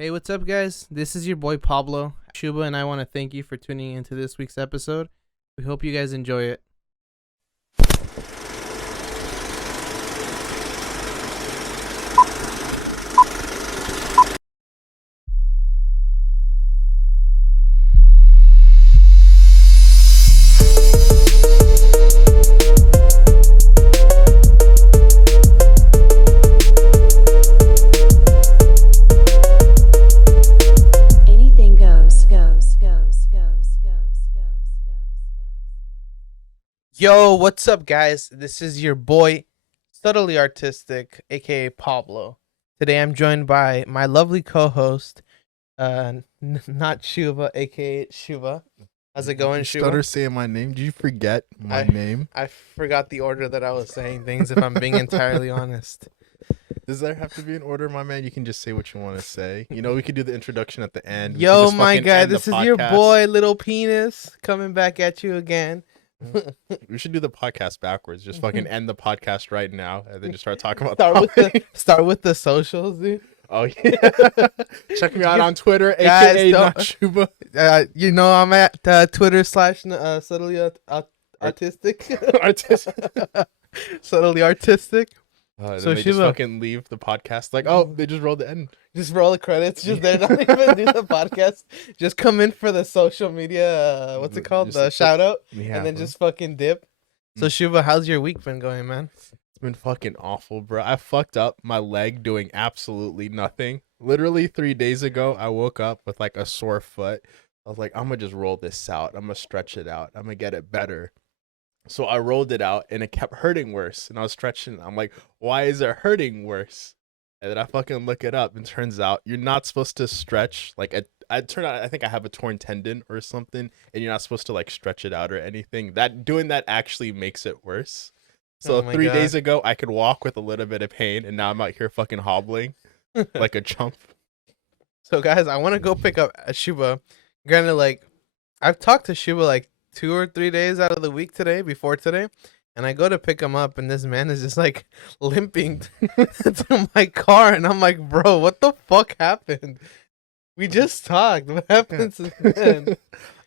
Hey, what's up, guys? This is your boy Pablo. Shuba and I want to thank you for tuning into this week's episode. We hope you guys enjoy it. Anything goes. Yo, what's up, guys? This is your boy, Subtly Artistic, aka Pablo. Today I'm joined by my lovely co-host, not Shuba, aka Shuba. How's it going, You Shuba? stutter saying my name. Did you forget my I- name? I forgot the order that I was saying things, if I'm being entirely honest. Does there have to be an order, my man? You can just say what you want to say. You know, we could do the introduction at the end. We can Yo, just my fucking guy, end the this is your podcast. boy, Little Penis, coming back at you again. We should do the podcast backwards. Just fucking end the podcast right now, and then just start talking about Start with the socials, dude. Oh yeah. Check me out on Twitter, Guys, aka don't- not Shuba. You know I'm at Twitter / subtly artistic. Subtly artistic. Then So they just Shuba- fucking leave the podcast like, oh, they just rolled the end. Just roll the credits. Just they're not even do the podcast. Just come in for the social media. What's it called? Just The like- shout out, Yeah, and then bro. just fucking dip. So Shuba, how's your week been going, man? It's been fucking awful, bro. I fucked up my leg doing absolutely nothing. Literally 3 days ago, I woke up with like a sore foot. I was like, I'm gonna just roll this out. I'm gonna stretch it out. I'm gonna get it better. So I rolled it out and it kept hurting worse. And I was stretching. I'm like, why is it hurting worse? And then I fucking look it up and turns out you're not supposed to stretch. Like, I turned out, I think I have a torn tendon or something, and you're not supposed to like stretch it out or anything. Doing that actually makes it worse. So Oh my 3 God. days ago, I could walk with a little bit of pain, and now I'm out here fucking hobbling like a chump. So guys, I want to go pick up Shuba. Granted, like I've talked to Shuba like 2 or 3 days out of the week before today, and I go to pick him up, and this man is just like limping to my car, and I'm like, bro, what the fuck happened? We just talked. What happened since then?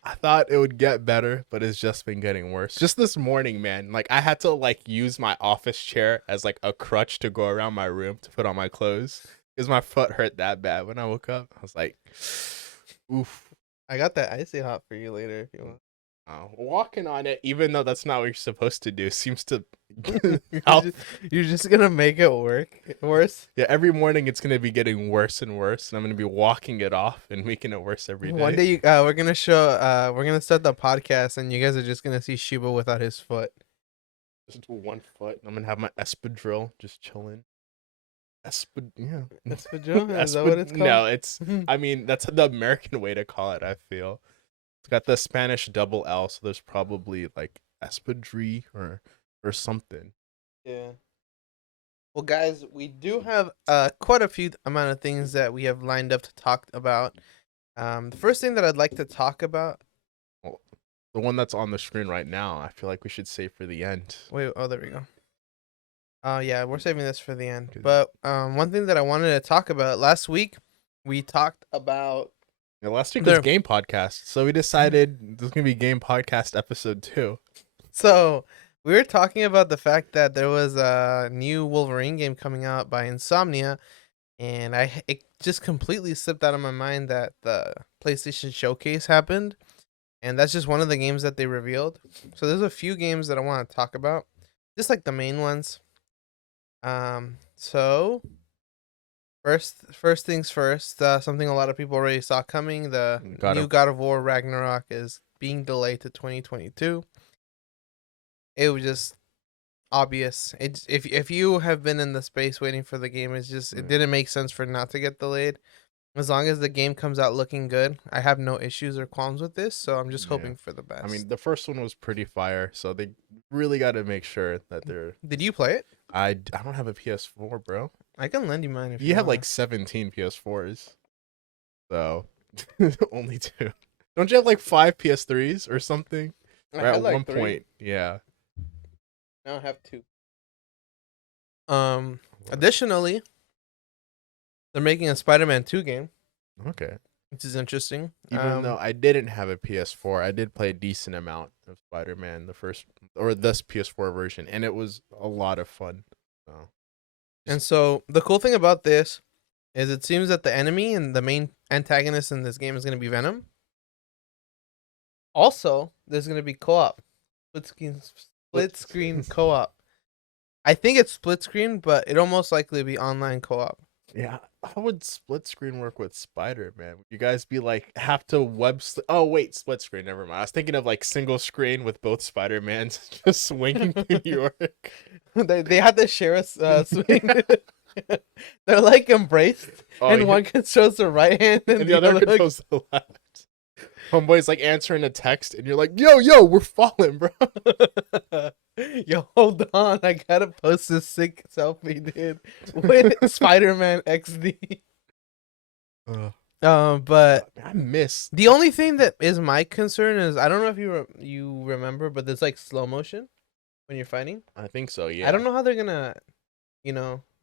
I thought it would get better, but it's just been getting worse. Just this morning, man, like I had to like use my office chair as like a crutch to go around my room to put on my clothes because my foot hurt that bad when I woke up. I was like, oof. I got that icy hot for you later if you want. Walking on it, even though that's not what you're supposed to do, seems to You're help. you're just gonna make it worse. Yeah, every morning it's gonna be getting worse and worse, and I'm gonna be walking it off and making it worse every day. One day, we're gonna start the podcast, and you guys are just gonna see Shuba without his foot. Just 1 foot, and I'm gonna have my espadrille just chilling. Yeah. Espadrille? Is that what it's called? No, it's. I mean, that's the American way to call it. I feel it's got the Spanish double L, so there's probably like espadrille or something. Yeah. Well, guys, we do have quite a few amount of things that we have lined up to talk about. The first thing that I'd like to talk about. The one that's on the screen right now, I feel like we should save for the end. Wait, oh, there we go. Yeah, we're saving this for the end. Good. But one thing that I wanted to talk about last week, we talked about. Yeah, last week There- was game podcast, so we decided there's gonna be game podcast episode 2. So we were talking about the fact that there was a new Wolverine game coming out by Insomnia, and it just completely slipped out of my mind that the PlayStation Showcase happened, and that's just one of the games that they revealed. So there's a few games that I want to talk about, just like the main ones. So first things first, something a lot of people already saw coming, the new God of War Ragnarok is being delayed to 2022. It was just obvious. It's if you have been in the space waiting for the game, it didn't make sense for it not to get delayed. As long as the game comes out looking good, I have no issues or qualms with this, so I'm just Yeah. hoping for the best. I mean, the first one was pretty fire, so they really got to make sure that they're. Did you play it? I don't have a PS4, bro. I can lend you mine if You have want. like 17 PS4s, so only 2. Don't you have like 5 PS3s or something? I Or had at like one 3. point, yeah. Now I have 2. Additionally, they're making a Spider-Man 2 game. Okay. which is interesting. Even though I didn't have a PS4, I did play a decent amount of SpiderMan, the first or this PS4 version, and it was a lot of fun. So, and so the cool thing about this is it seems that the enemy and the main antagonist in this game is going to be Venom. Also, there's going to be co-op, split screen co-op. I think it's split screen, but it almost likely be online co-op. yeah, how would split screen work with Spider-Man? Would you guys be like have to oh wait, split screen, never mind. I was thinking of like single screen with both Spider-Mans just swinging through New York. they had to share a swing. They're like embraced, and one controls the right hand and the other controls the left. Homeboy's like answering a text, and you're like, yo, we're falling, bro. Yo, hold on. I gotta post this sick selfie, dude, with Spider-Man XD. But I miss the only thing that is my concern is I don't know if you remember, but there's like slow motion when you're fighting. I think so, yeah. I don't know how they're gonna,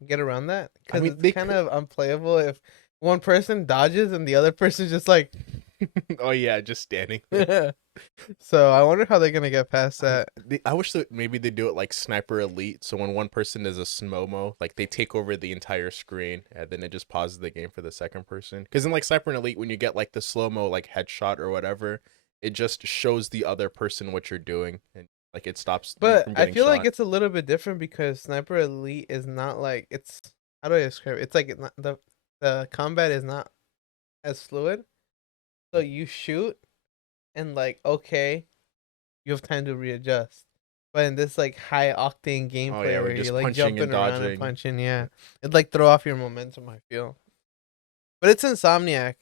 get around that because it's kind of unplayable if one person dodges and the other person just like. Oh yeah, just standing there. So I wonder how they're gonna get past that. I wish that maybe they do it like Sniper Elite, so when one person is a slow-mo, like they take over the entire screen and then it just pauses the game for the second person. Because in like Sniper Elite, when you get like the slow-mo like headshot or whatever, it just shows the other person what you're doing and like it stops. But from I getting feel like shot. it's a little bit different because Sniper Elite is not like how do I describe it? It's like the combat is not as fluid. So you shoot, and like okay, you have time to readjust. But in this like high octane gameplay we're where just you're like punching and jumping around and dodging. punching, yeah, it'd like throw off your momentum. I feel, but it's Insomniac,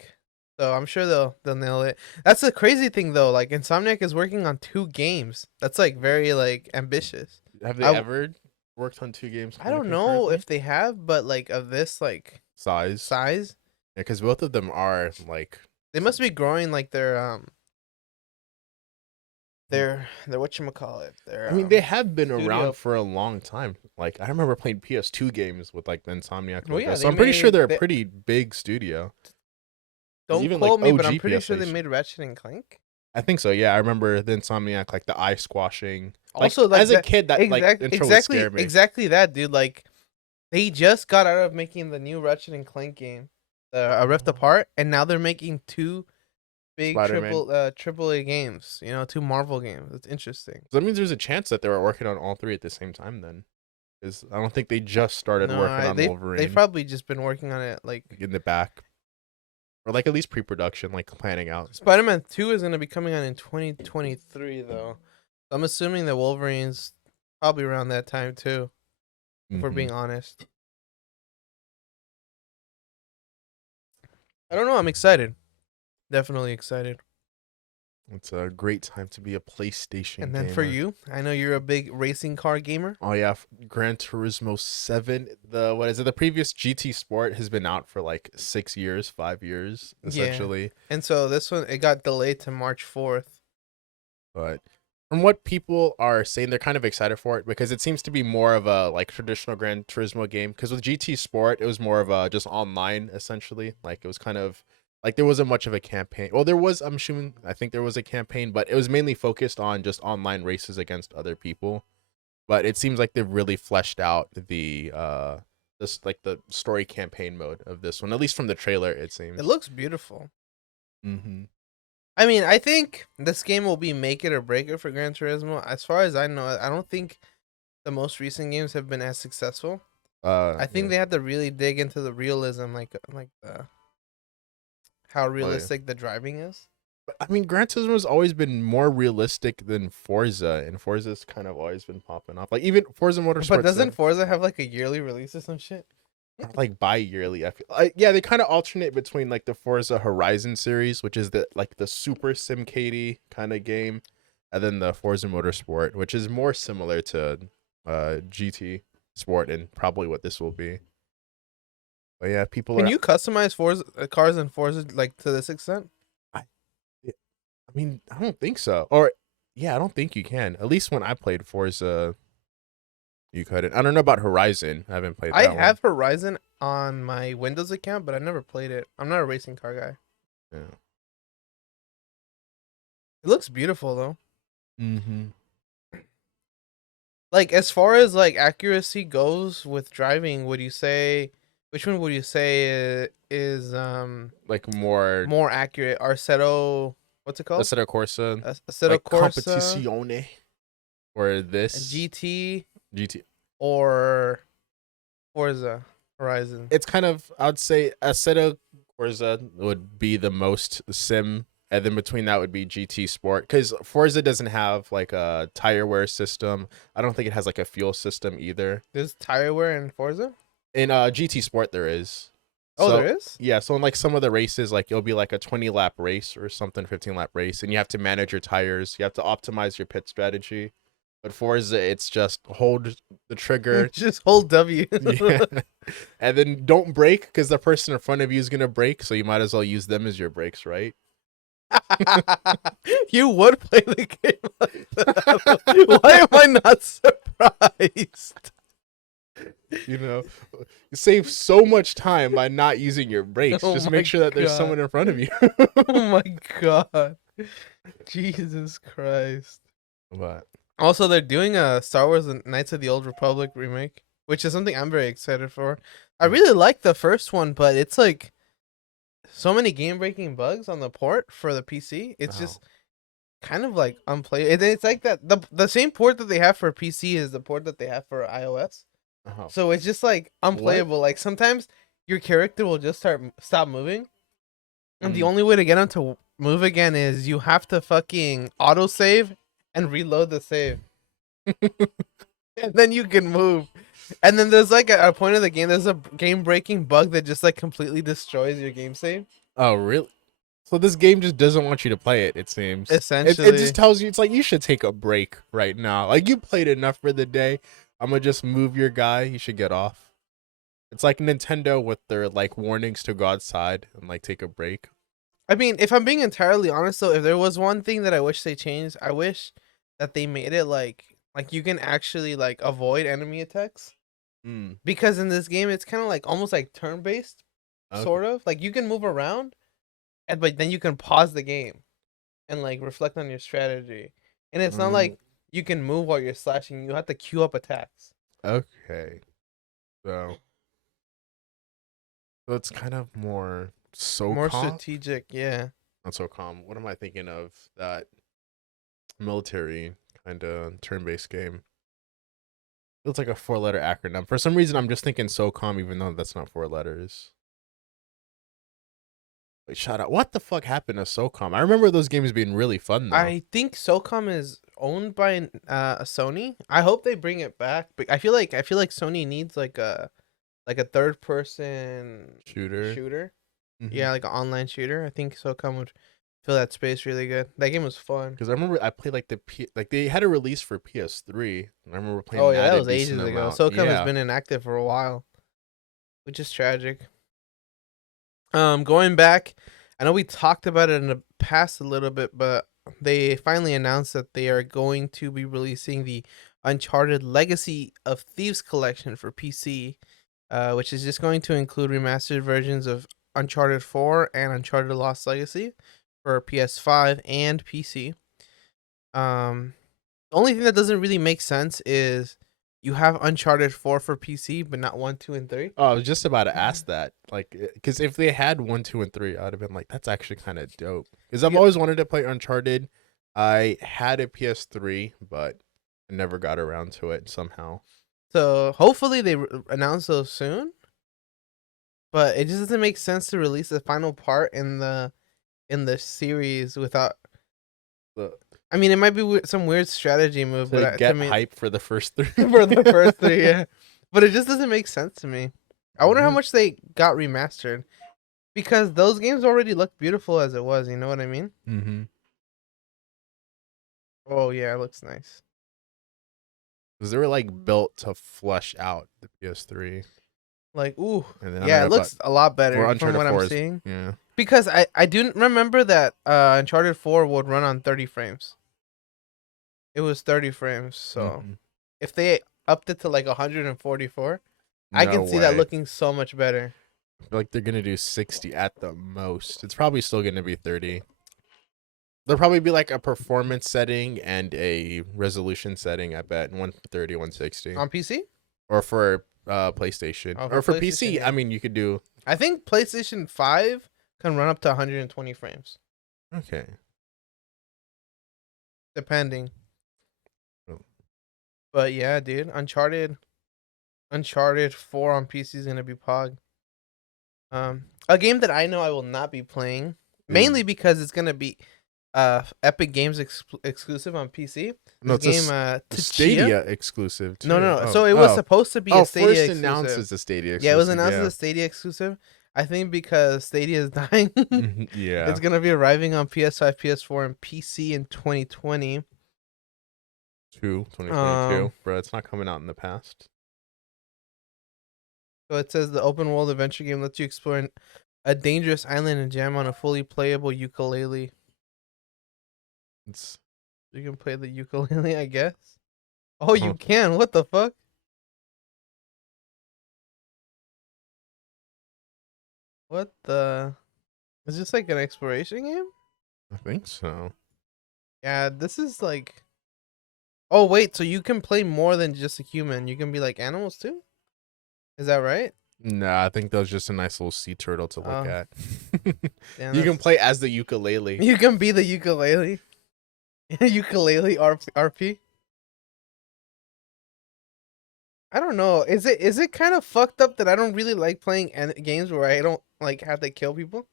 so I'm sure they'll nail it. That's the crazy thing though. Like Insomniac is working on 2 games. That's like very like ambitious. Have they ever worked on 2 games? I don't know if they have, but like of this like size. Yeah, because both of them are like. They must be growing like their whatchamacallit. I mean, they have been studio. around for a long time. Like I remember playing PS2 games with like the Insomniac. Well, yeah, so I'm pretty sure they're a pretty big studio. Don't even, quote like, me, but I'm OG pretty sure they PS. made Ratchet and Clank. I think so. Yeah, I remember the Insomniac, like the eye squashing. Also, like, as a kid, that like intro would scare me. Exactly that, dude. Like they just got out of making the new Ratchet and Clank game, A Rift Apart, and now they're making 2 big AAA games. 2 Marvel games. It's interesting. So that means there's a chance that they were working on all 3 at the same time. Then, because I don't think they just started working on Wolverine. They've probably just been working on it like in the back, or like at least pre-production, like planning out. Spider-Man 2 is gonna be coming out in 2023 though. So I'm assuming that Wolverine's probably around that time too. If we're being honest. I don't know. I'm excited. Definitely excited. It's a great time to be a PlayStation And then gamer. for you, I know you're a big racing car gamer. Oh yeah, Gran Turismo 7. The previous GT Sport has been out for like 6 years, 5 years essentially. Yeah. And so this one, it got delayed to March 4th. But from what people are saying, they're kind of excited for it because it seems to be more of a like traditional Gran Turismo game. Because with GT Sport, it was more of a just online essentially. Like it was kind of like there wasn't much of a campaign. Well, there was. I think there was a campaign, but it was mainly focused on just online races against other people. But it seems like they've really fleshed out the the story campaign mode of this one, at least from the trailer. It seems it looks beautiful. Mm-hmm. I mean, I think this game will be make it or break it for Gran Turismo. As far as I know, I don't think the most recent games have been as successful. I think they had to really dig into the realism, like how realistic the driving is. I mean, Gran Turismo has always been more realistic than Forza, and Forza's kind of always been popping off. Like even Forza Motorsport. But doesn't Forza have like a yearly release or some shit? Like bi-yearly. I feel yeah, they kind of alternate between like the Forza Horizon series, which is the super SimCady kind of game, and then the Forza Motorsport, which is more similar to GT Sport and probably what this will be. But yeah, Can you customize Forza cars in Forza like to this extent? I mean, I don't think so. Or yeah, I don't think you can. At least when I played Forza, you couldn't. I don't know about Horizon. I haven't played that I have Horizon. on my Windows account, but I never played it. I'm not a racing car guy. Yeah. It looks beautiful though. Mm-hmm. Like as far as like accuracy goes with driving, would you say which one would you say is Like more more accurate? Arsetto, what's it called? Assetto Corsa, Assetto like Corsa, Competizione, or this GT, GT. or Forza Horizon. It's kind of, I would say Assetto Corsa would be the most sim, and then between that would be GT Sport, because Forza doesn't have like a tire wear system. I don't think it has like a fuel system either. There's tire wear in Forza? In GT Sport there is. Oh, So, there is? yeah, so in like some of the races, like it'll be like a 20-lap race or something, 15-lap race, and you have to manage your tires. You have to optimize your pit strategy. But Forza, it's just hold the trigger. Just hold W. Yeah. And then don't brake, because the person in front of you is going to brake, so you might as well use them as your brakes, right? You would play the game like that. Why am I not surprised? You know, you save so much time by not using your brakes. Oh Just my make sure that there's God. someone in front of you. Oh my god. Jesus Christ. What? Also, they're doing a Star Wars Knights of the Old Republic remake, which is something I'm very excited for. I really like the first one, but it's like so many game-breaking bugs on the port for the PC. It's just kind of like unplayable. And it's like that the same port that they have for PC is the port that they have for iOS. Oh. So it's just like unplayable. Like sometimes your character will just stop moving, and the only way to get him to move again is you have to fucking autosave and reload the save, and then you can move. And then there's like a point of the game. There's a game-breaking bug that just like completely destroys your game save. Oh, really? So this game just doesn't want you to play it, it seems. Essentially, It just tells you, it's like, you should take a break right now. Like, you played enough for the day. I'm gonna just move your guy. You should get off. It's like Nintendo with their, like, warnings to God's side and, like, take a break. I mean, if I'm being entirely honest, though, if there was one thing that I wish they changed, I wish that they made it like you can actually, like, avoid enemy attacks. Because in this game, it's kind of like almost like turn-based, sort of. Like, you can move around, but then you can pause the game and, like, reflect on your strategy. And it's not like you can move while you're slashing. You have to queue up attacks. Okay. So it's kind of more Socom. More strategic, yeah. Not Socom. What am I thinking of? That military kind of turn-based game. It's like a 4-letter acronym. For some reason, I'm just thinking Socom, even though that's not 4 letters. Wait, shout out. What the fuck happened to Socom? I remember those games being really fun, though. I think Socom is owned by Sony. I hope they bring it back. But I feel like Sony needs like a third person shooter. Mm-hmm. Yeah, like an online shooter. I think Socom would fill that space really good. That game was fun. Because I remember I played like they had a release for PS3. And I remember playing. Oh yeah, that was ages ago. Socom Yeah. has been inactive for a while, which is tragic. Going back, I know we talked about it in the past a little bit, but they finally announced that they are going to be releasing the Uncharted Legacy of Thieves collection for PC, which is just going to include remastered versions of Uncharted 4 and Uncharted Lost Legacy for PS5 and PC. The only thing that doesn't really make sense is you have Uncharted 4 for PC, but not 1, 2, and 3. Oh, I was just about to ask that. Like, because if they had 1, 2, and 3, I would have been like, that's actually kind of dope. Because I've always wanted to play Uncharted. I had a PS3, but I never got around to it somehow. So hopefully they announce those soon. But it just doesn't make sense to release the final part in the series without. I mean, it might be some weird strategy move, To but get to me, hype for the first 3. for the first 3, yeah. But it just doesn't make sense to me. I wonder how much they got remastered, because those games already look beautiful as it was. You know what I mean? Mm-hmm. Oh yeah, it looks nice. Because they were like built to flush out the PS3. Like, ooh, And then yeah, it looks a lot better from Uncharted what 4 I'm seeing. Yeah. Because I do remember that Uncharted 4 would run on 30 frames. It was 30 frames, so if they upped it to like 144, I No can see that way. looking so much better. I feel like they're gonna do 60 at the most. It's probably still gonna be 30. There'll probably be like a performance setting and a resolution setting, I bet. 130, 160. On PC? Or for PlayStation. Oh, Or for PlayStation, PC, yeah. I mean, you could do. I think PlayStation 5 can run up to 120 frames. Okay. Depending. Oh. But yeah, dude. Uncharted 4 on PC is going to be Pog. A game that I know I will not be playing, mainly because it's going to be Epic Games exclusive on PC. No, This it's game, a Stadia exclusive too. No. Oh. So it was supposed to be a Stadia first exclusive. announced as a Stadia exclusive. Yeah, it was announced as a Stadia exclusive. I think because Stadia is dying. Yeah. It's going to be arriving on PS5, PS4, and PC in 2020. 2022. Bro, it's not coming out in the past. So it says the open world adventure game lets you explore a dangerous island and jam on a fully playable ukulele. You can play the ukulele, I guess. Oh, you can? What the fuck? What the? Is this like an exploration game? I think so. Yeah, this is like. Oh wait, so you can play more than just a human. You can be like animals too. Is that right? Nah, I think that was just a nice little sea turtle to look at. Damn, You can play as the ukulele. You can be the ukulele. Ukulele RP. I don't know. Is it kind of fucked up that I don't really like playing games where I don't like have to kill people?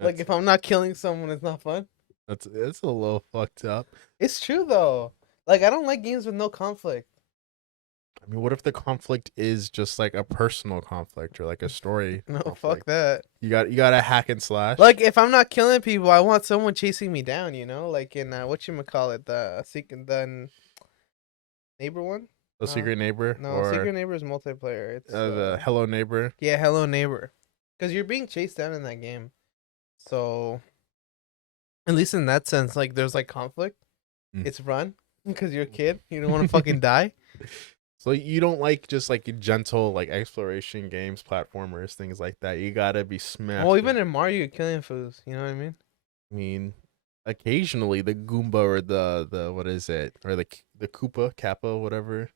Like if I'm not killing someone, it's not fun. It's a little fucked up. It's true though. Like I don't like games with no conflict. I mean, what if the conflict is just like a personal conflict or like a story? No, conflict? fuck that. You got to hack and slash. Like if I'm not killing people, I want someone chasing me down. You know, like in whatchamacallit, the neighbor one. The Secret Neighbor. No, or Secret Neighbor is multiplayer. It's the Hello Neighbor. Yeah, Hello Neighbor. Because you're being chased down in that game, so at least in that sense, like there's like conflict. It's fun because you're a kid. You don't want to fucking die. So you don't like just like gentle like exploration games, platformers, things like that. You gotta be smashed. Well, even in Mario, you're killing fools. You know what I mean? I mean, occasionally the Goomba or the what is it, or the Koopa, Kappa, whatever.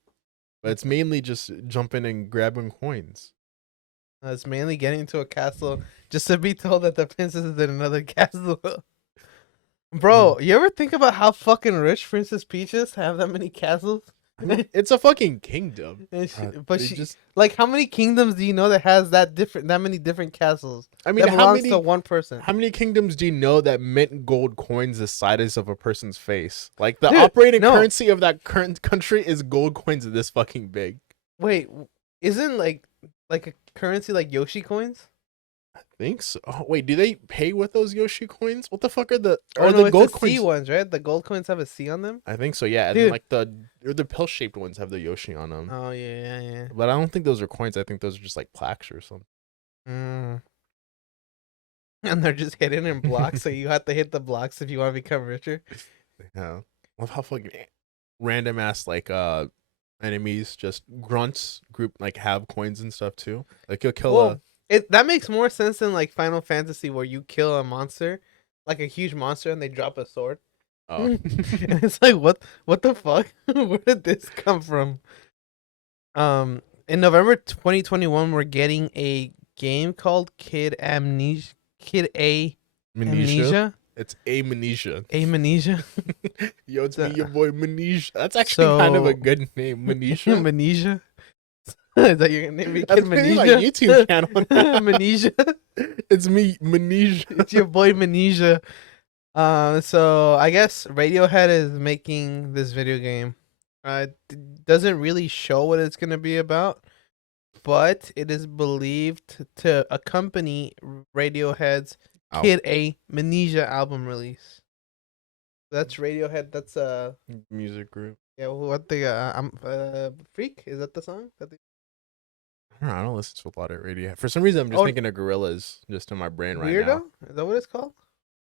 But it's mainly just jumping and grabbing coins. It's mainly getting to a castle just to be told that the princess is in another castle. Bro, you ever think about how fucking rich Princess Peach is to have that many castles? I mean, it's a fucking kingdom. But she just like, how many kingdoms do you know that has that many different castles? I mean, that belongs to one person. How many kingdoms do you know that mint gold coins the size of a person's face? Like the operating currency of that current country is gold coins this fucking big. Wait, isn't like a currency like Yoshi coins? I think so. Oh, wait, do they pay with those Yoshi coins? What the fuck are the the gold coins? C ones, right? The gold coins have a C on them. I think so. Yeah, and like the pill shaped ones have the Yoshi on them. Oh yeah. But I don't think those are coins. I think those are just like plaques or something. And they're just hidden in blocks, so you have to hit the blocks if you want to become richer. Yeah, love how fucking random ass like enemies, just grunts group like have coins and stuff too. Like you'll kill that makes more sense than like Final Fantasy, where you kill a monster, like a huge monster, and they drop a sword. Oh, and it's like what the fuck? Where did this come from? In November 2021, we're getting a game called Kid Amnesia. Amnesia. It's Amnesia. Amnesia. Yo, it's me, your boy Manesia. That's actually kind of a good name, Manesia. Manesia. Is that your name? That's my YouTube channel. Manesia. It's me, Manesia. It's your boy Manesia. So I guess Radiohead is making this video game. Doesn't really show what it's gonna be about, but it is believed to accompany Radiohead's Kid Amnesia album release. That's Radiohead. That's a music group. Yeah, what the Freak? Is that the song? I don't listen to a lot of Radiohead. For some reason, I'm just thinking of Gorillaz just in my brain right now. Is that what it's called?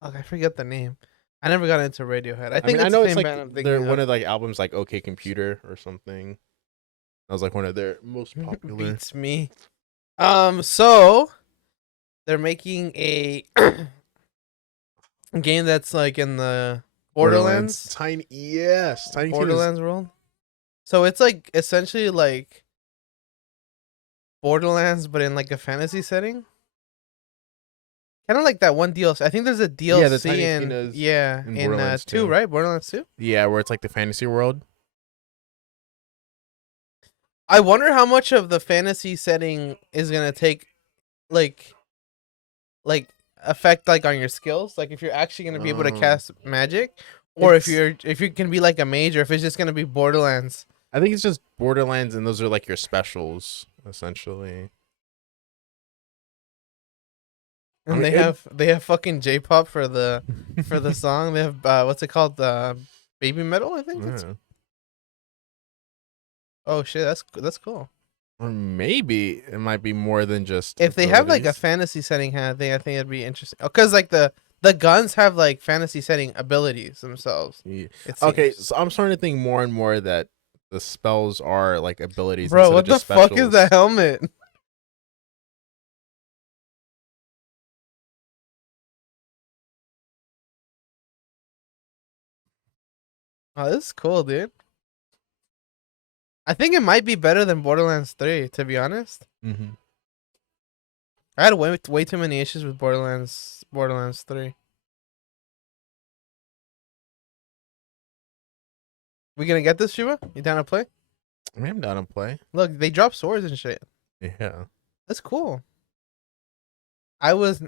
Oh, I forget the name. I never got into Radiohead. I mean, think I know it's like they're one of like albums like OK Computer or something. That was like one of their most popular. Beats me. So they're making a game that's like in the Borderlands Tiny Borderlands world. So it's like essentially like Borderlands, but in like a fantasy setting. Kind of like that one DLC. I think there's a DLC the Tiny in Tina's in Borderlands 2, 2. right? Borderlands 2. Yeah, where it's like the fantasy world. I wonder how much of the fantasy setting is gonna take, like effect like on your skills. Like if you're actually gonna be able to cast magic, or if you can be like a mage, or if it's just gonna be Borderlands. I think it's just Borderlands, and those are like your specials essentially. And they have fucking J-pop for the song. They have what's it called? Baby Metal, I think. Yeah. Oh shit, that's cool. Or maybe it might be more than just If they have like a fantasy setting kind of thing, I think it'd be interesting. Because like the guns have like fantasy setting abilities themselves. Yeah. Okay, so I'm starting to think more and more that the spells are like abilities. Bro, what the fuck is that helmet? Oh, this is cool, dude. I think it might be better than Borderlands 3, to be honest. Mm-hmm. I had way too many issues with Borderlands 3. We gonna get this, Shiva? You down to play? I mean, I'm down to play. Look, they drop swords and shit. Yeah. That's cool. I was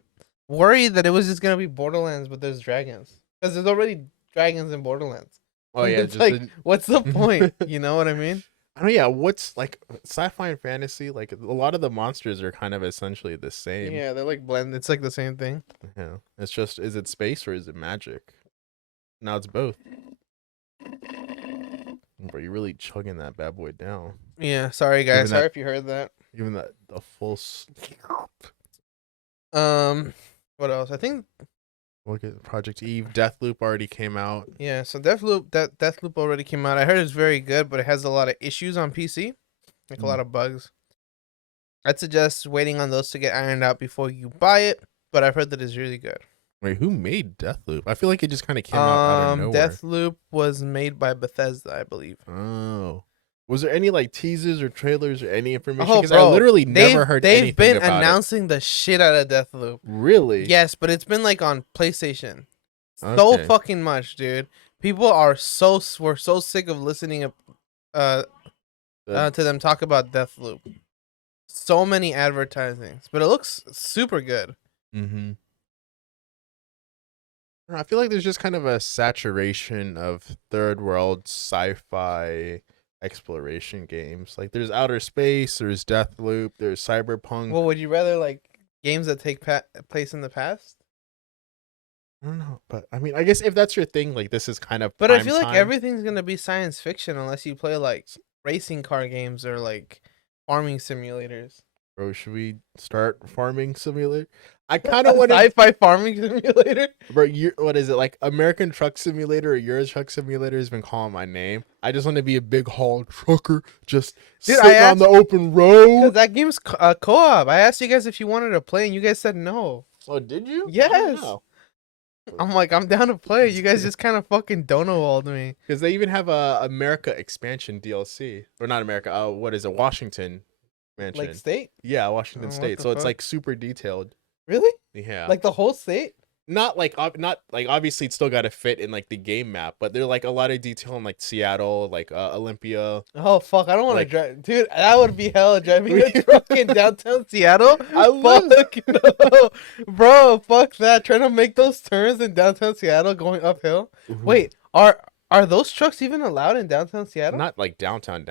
worried that it was just gonna be Borderlands, but there's dragons. Because there's already dragons in Borderlands. Oh yeah, it's like, what's the point? You know what I mean? I mean, yeah. What's like sci-fi and fantasy? Like a lot of the monsters are kind of essentially the same. Yeah, they're like blended. It's like the same thing. Yeah. It's just, is it space or is it magic? Now it's both. Bro, you're really chugging that bad boy down. Yeah, sorry guys. Sorry if you heard that. Even the full. What else? I think. Look at Project Eve. Deathloop already came out. Yeah, so Deathloop already came out. I heard it's very good, but it has a lot of issues on PC, like a lot of bugs. I'd suggest waiting on those to get ironed out before you buy it. But I've heard that it's really good. Wait, who made Deathloop? I feel like it just kind of came out of nowhere. Deathloop was made by Bethesda, I believe. Oh. Was there any like teasers or trailers or any information? Oh, Because I literally never heard anything They've been about announcing the shit out of Deathloop. Really? Yes, but it's been like on PlayStation. So fucking much, dude. People we're so sick of listening to them talk about Deathloop. So many advertisings, but it looks super good. Mm-hmm. I feel like there's just kind of a saturation of third world sci-fi exploration games. Like there's Outer Space, there's Deathloop, there's Cyberpunk. Well, would you rather like games that take place in the past? I don't know, but I mean, I guess if that's your thing, like this is kind of. But I feel like everything's gonna be science fiction unless you play like racing car games or like farming simulators. Bro, should we start farming simulator? I kind of want sci-fi farming simulator. Bro, what is it, like American Truck Simulator or Euro Truck Simulator has been calling my name. I just want to be a big haul trucker, just sitting on the open road. That game's co-op. I asked you guys if you wanted to play, and you guys said no. Oh, did you? Yes. I'm like, I'm down to play. You guys just kind of fucking Donowalled me. Because they even have a America expansion DLC, or not America. What is it? Washington mansion. Like state? Yeah, Washington State. So it's like super detailed. Really? Yeah. Like the whole state? Not like obviously it's still got to fit in like the game map, but they're like a lot of detail in like Seattle, like Olympia. Oh fuck! I don't want to drive, dude. That would be hell driving a truck in downtown Seattle. Fuck no, bro. Fuck that. Trying to make those turns in downtown Seattle going uphill. Mm-hmm. Wait, are those trucks even allowed in downtown Seattle? Not like downtown.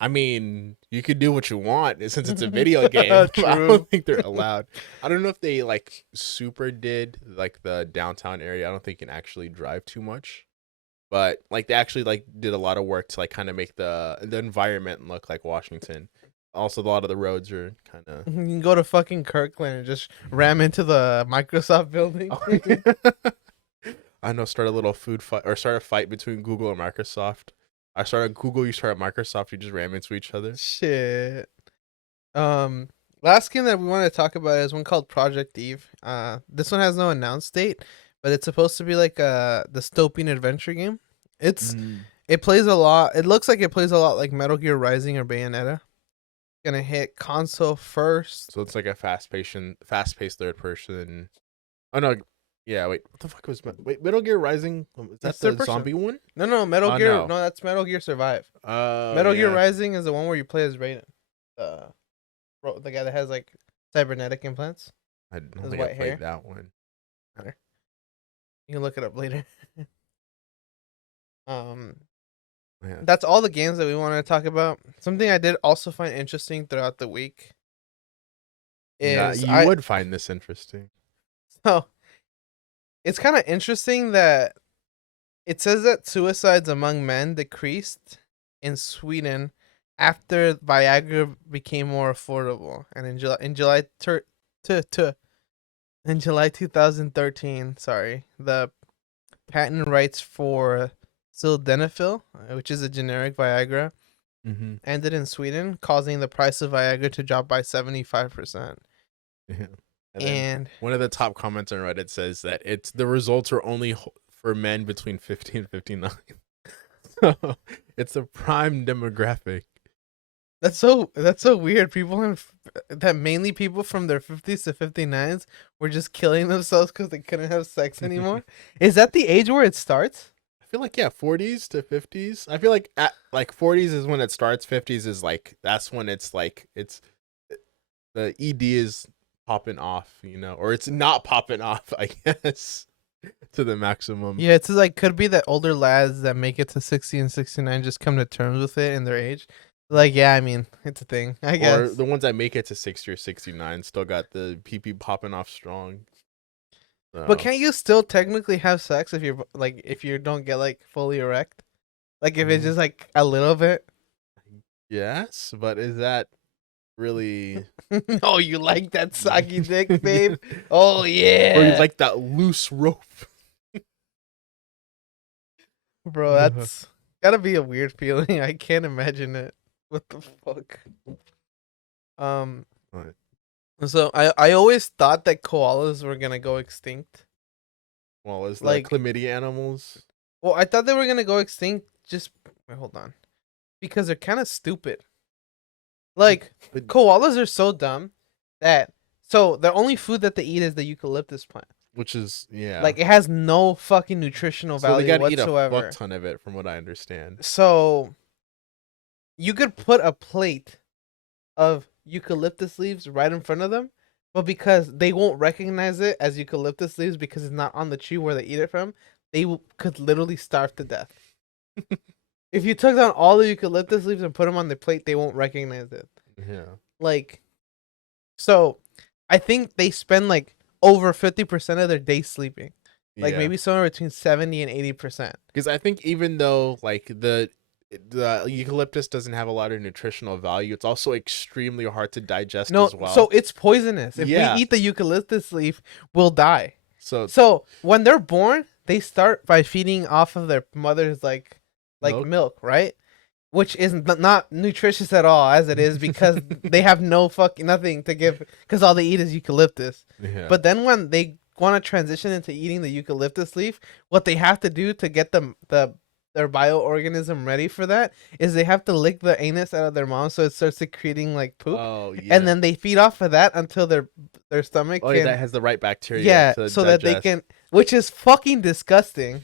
I mean, you could do what you want since it's a video game. I don't think they're allowed. I don't know if they like super did like the downtown area. I don't think you can actually drive too much. But like they actually like did a lot of work to like kind of make the environment look like Washington. Also, a lot of the roads are kind of. You can go to fucking Kirkland and just ram into the Microsoft building. Oh, yeah. I know, start a little food fight or start a fight between Google and Microsoft. I started Google, you started Microsoft, you just ran into each other. Shit. Last game that we want to talk about is one called Project Eve. This one has no announced date, but it's supposed to be like a dystopian adventure game. It plays a lot. It looks like it plays a lot like Metal Gear Rising or Bayonetta. Gonna hit console first. So it's like a fast-paced third person. Oh no, yeah. Wait, what the fuck was Metal Gear Rising? Is that the zombie one? No, Metal Gear. No, that's Metal Gear Survive. Metal Gear Rising is the one where you play as Raiden, the guy that has like cybernetic implants. I don't think I played that one. You can look it up later. That's all the games that we want to talk about. Something I did also find interesting throughout the week is you would find this interesting. So it's kind of interesting that it says that suicides among men decreased in Sweden after Viagra became more affordable, and in July 2013, the patent rights for sildenafil, which is a generic Viagra, ended in Sweden, causing the price of Viagra to drop by 75%. Yeah. And one of the top comments on Reddit says that the results are only for men between 50 and 59. So it's a prime demographic. That's so weird. Mainly people from their 50s to 59s were just killing themselves because they couldn't have sex anymore. Is that the age where it starts? I feel like 40s to 50s. I feel like at 40s is when it starts. 50s is like that's when it's the ED is popping off, or it's not popping off, I guess, to the maximum. Yeah, it's like could be that older lads that make it to 60 and 69 just come to terms with it in their age. Like, yeah, I mean, it's a thing, I guess. Or the ones that make it to 60 or 69 still got the pee popping off strong. So. But can't you still technically have sex if you don't get like fully erect? Like if it's just like a little bit? Yes, but is that really Oh, you like that soggy dick, babe? Oh yeah. Or you like that loose rope? Bro, that's gotta be a weird feeling. I can't imagine it. What the fuck? What? So I always thought that koalas were gonna go extinct. Well, is like chlamydia animals? Well, I thought they were gonna go extinct. Wait, hold on, because they're kind of stupid. Like koalas are so dumb that the only food that they eat is the eucalyptus plant, which is like it has no fucking nutritional value they gotta whatsoever. Eat a fuck ton of it, from what I understand. So you could put a plate of eucalyptus leaves right in front of them, but because they won't recognize it as eucalyptus leaves because it's not on the tree where they eat it from, they could literally starve to death. If you took down all the eucalyptus leaves and put them on the plate, they won't recognize it. Yeah. So I think they spend like over 50% of their day sleeping. Like maybe somewhere between 70 and 80%. Because I think even though like the eucalyptus doesn't have a lot of nutritional value, it's also extremely hard to digest as well. So it's poisonous. If we eat the eucalyptus leaf, we'll die. So when they're born, they start by feeding off of their mother's like milk, right? Which is not nutritious at all as it is because they have nothing to give because all they eat is eucalyptus. Yeah. But then when they want to transition into eating the eucalyptus leaf, what they have to do to get their bioorganism ready for that is they have to lick the anus out of their mom so it starts secreting like poop. Oh, yeah. And then they feed off of that until their stomach that has the right bacteria. Yeah, so that they can, which is fucking disgusting.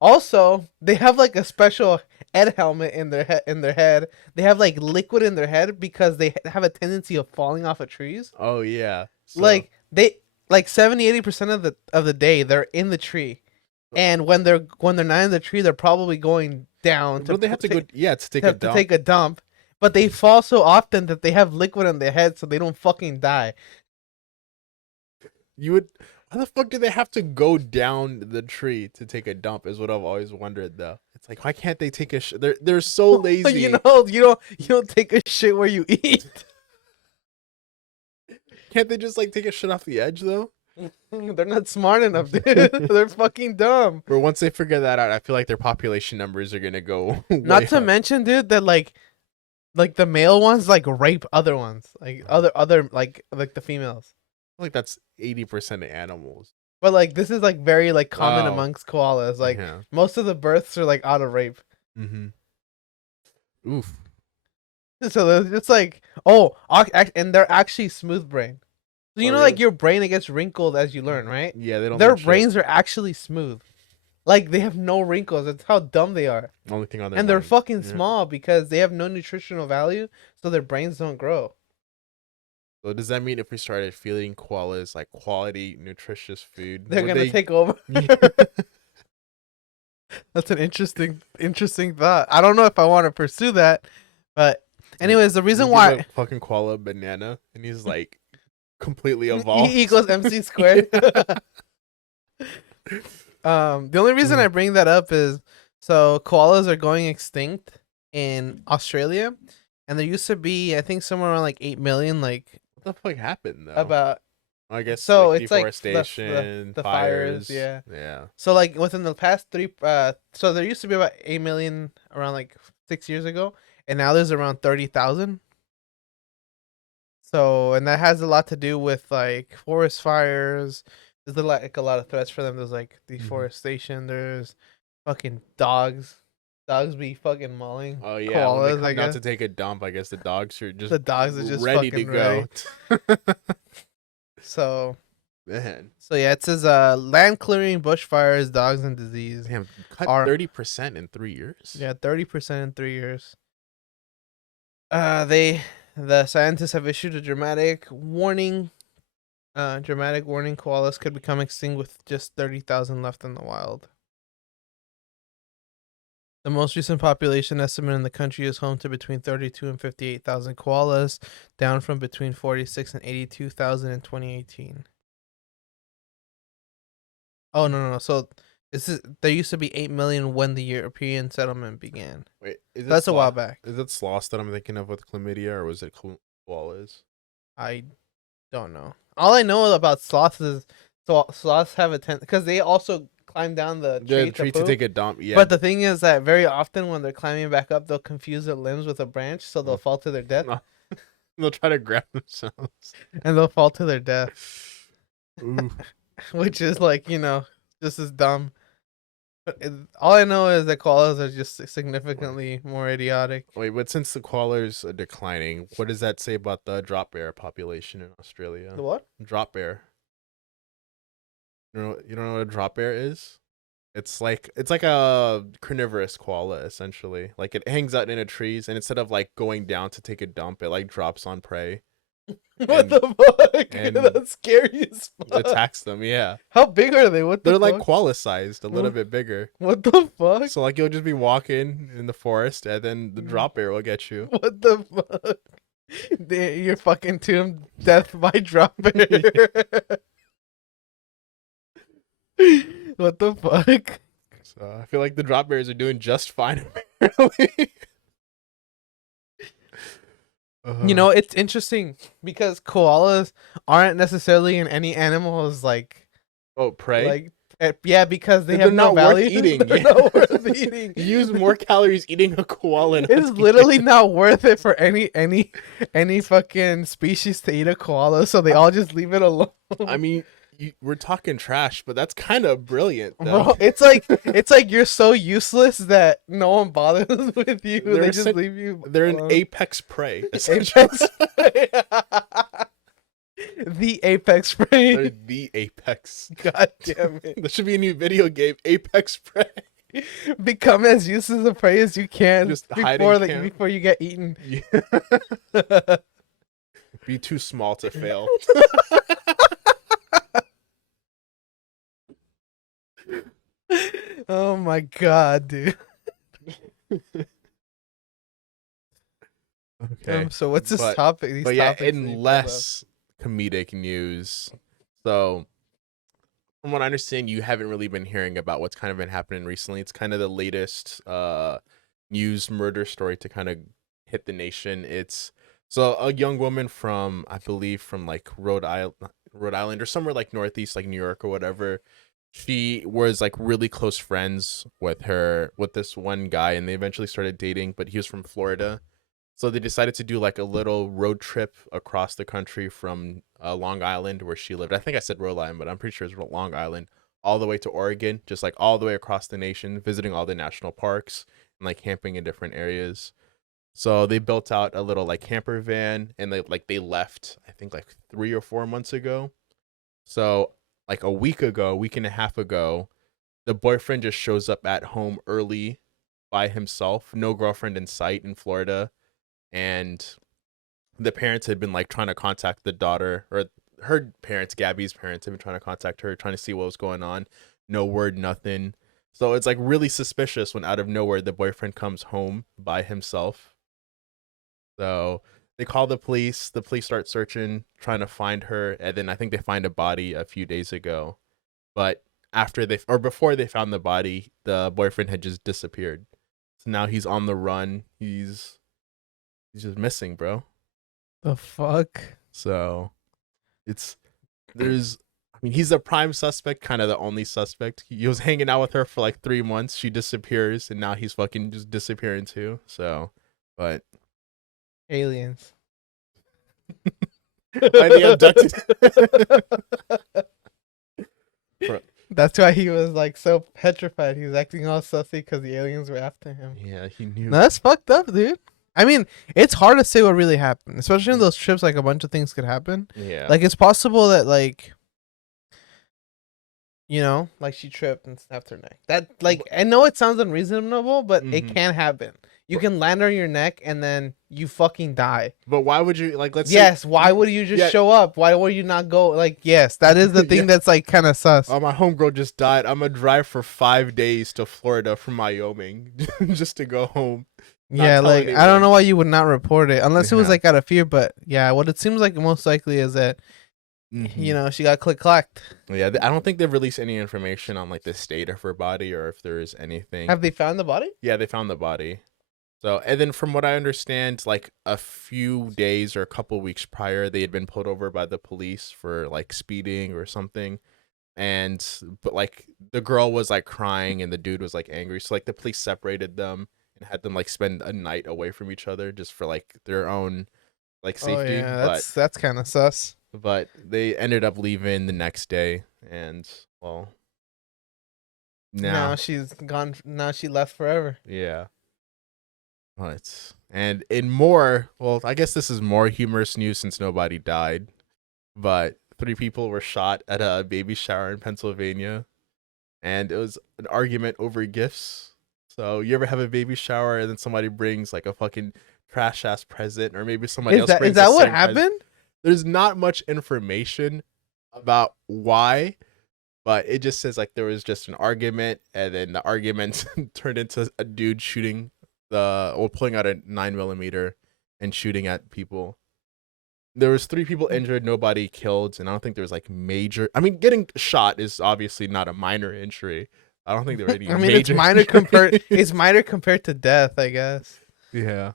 Also, they have like a special head helmet in their head. They have like liquid in their head because they have a tendency of falling off of trees. Oh yeah. Like they 70-80% of the day they're in the tree. And when they're not in the tree, they're probably going down to take a dump. But they fall so often that they have liquid on their head, so they don't fucking die. How the fuck do they have to go down the tree to take a dump? Is what I've always wondered, though. It's like, why can't they take a shit? They're so lazy. You don't take a shit where you eat. Can't they just like take a shit off the edge though? They're not smart enough, dude. They're fucking dumb. But once they figure that out, I feel like their population numbers are gonna go Not way to up. mention, dude, that like the male ones like rape other ones, like other like the females. I feel like that's 80% of animals. But like this is like very like common Oh. amongst koalas. Like Yeah. most of the births are like out of rape. Mm-hmm. Oof. So it's like and they're actually smooth brain. So you Oh, know, really? like your brain, it gets wrinkled as you learn, right? Yeah, they don't. Their learn shit. brains are actually smooth. Like they have no wrinkles. That's how dumb they are. Only thing on their And they're mind. fucking Yeah. small because they have no nutritional value, so their brains don't grow. So does that mean if we started feeding koalas like quality, nutritious food, They're would gonna they... take over. That's an interesting thought. I don't know if I want to pursue that, but anyways, the reason You why give a fucking koala a banana and he's like completely evolved. E equals MC squared. The only reason I bring that up is so koalas are going extinct in Australia, and there used to be, I think, somewhere around like 8 million. Like What the fuck happened though? about I guess so like it's like deforestation, the fires. fires, yeah. Yeah. So like within the past so there used to be about 8 million around like 6 years ago, and now there's around 30,000. So, and that has a lot to do with like forest fires. There's like a lot of threats for them. There's like deforestation. There's fucking dogs. Dogs be fucking mauling. Oh yeah. When koalas, they I come down guess. to take a dump, I guess the dogs are just The dogs are just ready to fucking go. ready. So Man, yeah, it says land clearing, bushfires, dogs, and disease. damn, cut Are- 30% in 3 years. Yeah, 30% in 3 years. The scientists have issued a dramatic warning. Koalas could become extinct with just 30,000 left in the wild. The most recent population estimate in the country is home to between 32 and 58,000 koalas, down from between 46 and 82,000 in 2018. Oh no. So there used to be 8 million when the European settlement began. Wait, is That's a while back. Is it sloths that I'm thinking of with chlamydia, or was it koalas? I don't know. All I know about sloths is sloths have a because they also climb down the tree, to take a dump. Yeah, But the thing is that very often when they're climbing back up, they'll confuse their limbs with a branch, so they'll fall to their death. No. They'll try to grab themselves. And they'll fall to their death. Ooh. Which is like, just as dumb. But all I know is that koalas are just significantly more idiotic. Wait, but since the koalas are declining, what does that say about the drop bear population in Australia? The what? Drop bear. You don't know what a drop bear is? It's like a carnivorous koala essentially. Like it hangs out in the trees, and instead of like going down to take a dump, it like drops on prey. What the fuck? and That's scary as fuck. Attacks them. Yeah, How big are they? What the they're fuck? like koala sized, a little bit bigger. What the fuck? So like you'll just be walking in the forest, and then the Mm. drop bear will get you. What the fuck? You're fucking tomb death by drop bear. What the fuck? So I feel like the drop bears are doing just fine. Apparently. It's interesting because koalas aren't necessarily in any animals like prey. yeah, because they They're have no not worth value. eating. They're Yeah. not worth eating. You use more calories eating a koala. Than It's literally not worth it for any fucking species to eat a koala, so they all just leave it alone. I mean, we're talking trash, but that's kind of brilliant, though. Bro, it's like you're so useless that no one bothers with you. They just leave you. They're alone. an apex prey. Apex prey. The apex prey. They're the apex. God damn it. There should be a new video game, Apex Prey. Become as useless a prey as you can Just hide in camp. before you get eaten. Yeah. Be too small to fail. Oh my god, dude. Okay. So what's this But- topic? These But yeah, topics that you in brought up? less comedic news. So, from what I understand, you haven't really been hearing about what's kind of been happening recently. It's kind of the latest news murder story to kind of hit the nation. It's so a young woman from, I believe, from like Rhode Island. Rhode Island or somewhere like Northeast, like New York or whatever. She was like really close friends with this one guy, and they eventually started dating, but he was from Florida. So they decided to do like a little road trip across the country from Long Island, where she lived. I think I said Rhode Island, but I'm pretty sure it's Long Island, all the way to Oregon, just like all the way across the nation, visiting all the national parks and like camping in different areas. So they built out a little like camper van, and they left, I think like 3 or 4 months ago. So like a week and a half ago, the boyfriend just shows up at home early by himself, no girlfriend in sight in Florida. And the parents had been like trying to contact the daughter, or her parents, Gabby's parents, had been trying to contact her, trying to see what was going on. No word, nothing. So it's like really suspicious when out of nowhere the boyfriend comes home by himself. So they call the police. The police start searching, trying to find her, and then I think they find a body a few days ago. But before they found the body, the boyfriend had just disappeared. So now he's on the run. He's just missing, bro. The fuck? So he's the prime suspect, kind of the only suspect. He was hanging out with her for like 3 months. She disappears, and now he's fucking just disappearing too. So, but aliens. Are they abducted? That's why he was like so petrified. He was acting all sussy because the aliens were after him. Yeah, he knew. No, that's fucked up, dude. I mean, it's hard to say what really happened, especially in those trips. Like a bunch of things could happen. Yeah. Like it's possible that like, you know, like she tripped and snapped her neck. That like I know it sounds unreasonable, but it can happen. You can land on your neck and then you fucking die. But why would you like? Why would you just show up? Why would you not go? Like, yes, that is the thing that's like kind of sus. Oh, my homegirl just died. I'm gonna drive for 5 days to Florida from Wyoming just to go home. Yeah, like anyone. I don't know why you would not report it unless it was like out of fear. But yeah, what it seems like most likely is that you know she got click-clacked. Yeah, I don't think they've released any information on like the state of her body or if there is anything. Have they found the body? Yeah, they found the body. So, and then from what I understand, like a few days or a couple weeks prior, they had been pulled over by the police for like speeding or something. But like the girl was like crying and the dude was like angry. So like the police separated them and had them like spend a night away from each other just for like their own like safety. Oh, yeah, that's kind of sus. But they ended up leaving the next day, and well, now she's gone. Now she left forever. Yeah. And in more, well, I guess this is more humorous news since nobody died, but 3 people were shot at a baby shower in Pennsylvania, and it was an argument over gifts. So you ever have a baby shower and then somebody brings like a fucking trash ass present, or maybe somebody else brings is that what happened? Present. There's not much information about why, but it just says like there was just an argument, and then the argument turned into a dude shooting pulling out a 9mm and shooting at people. There was 3 people injured, nobody killed, and I don't think there was like major. I mean, getting shot is obviously not a minor injury. I don't think there were any. I mean, it's minor compared. It's minor compared to death, I guess. Yeah.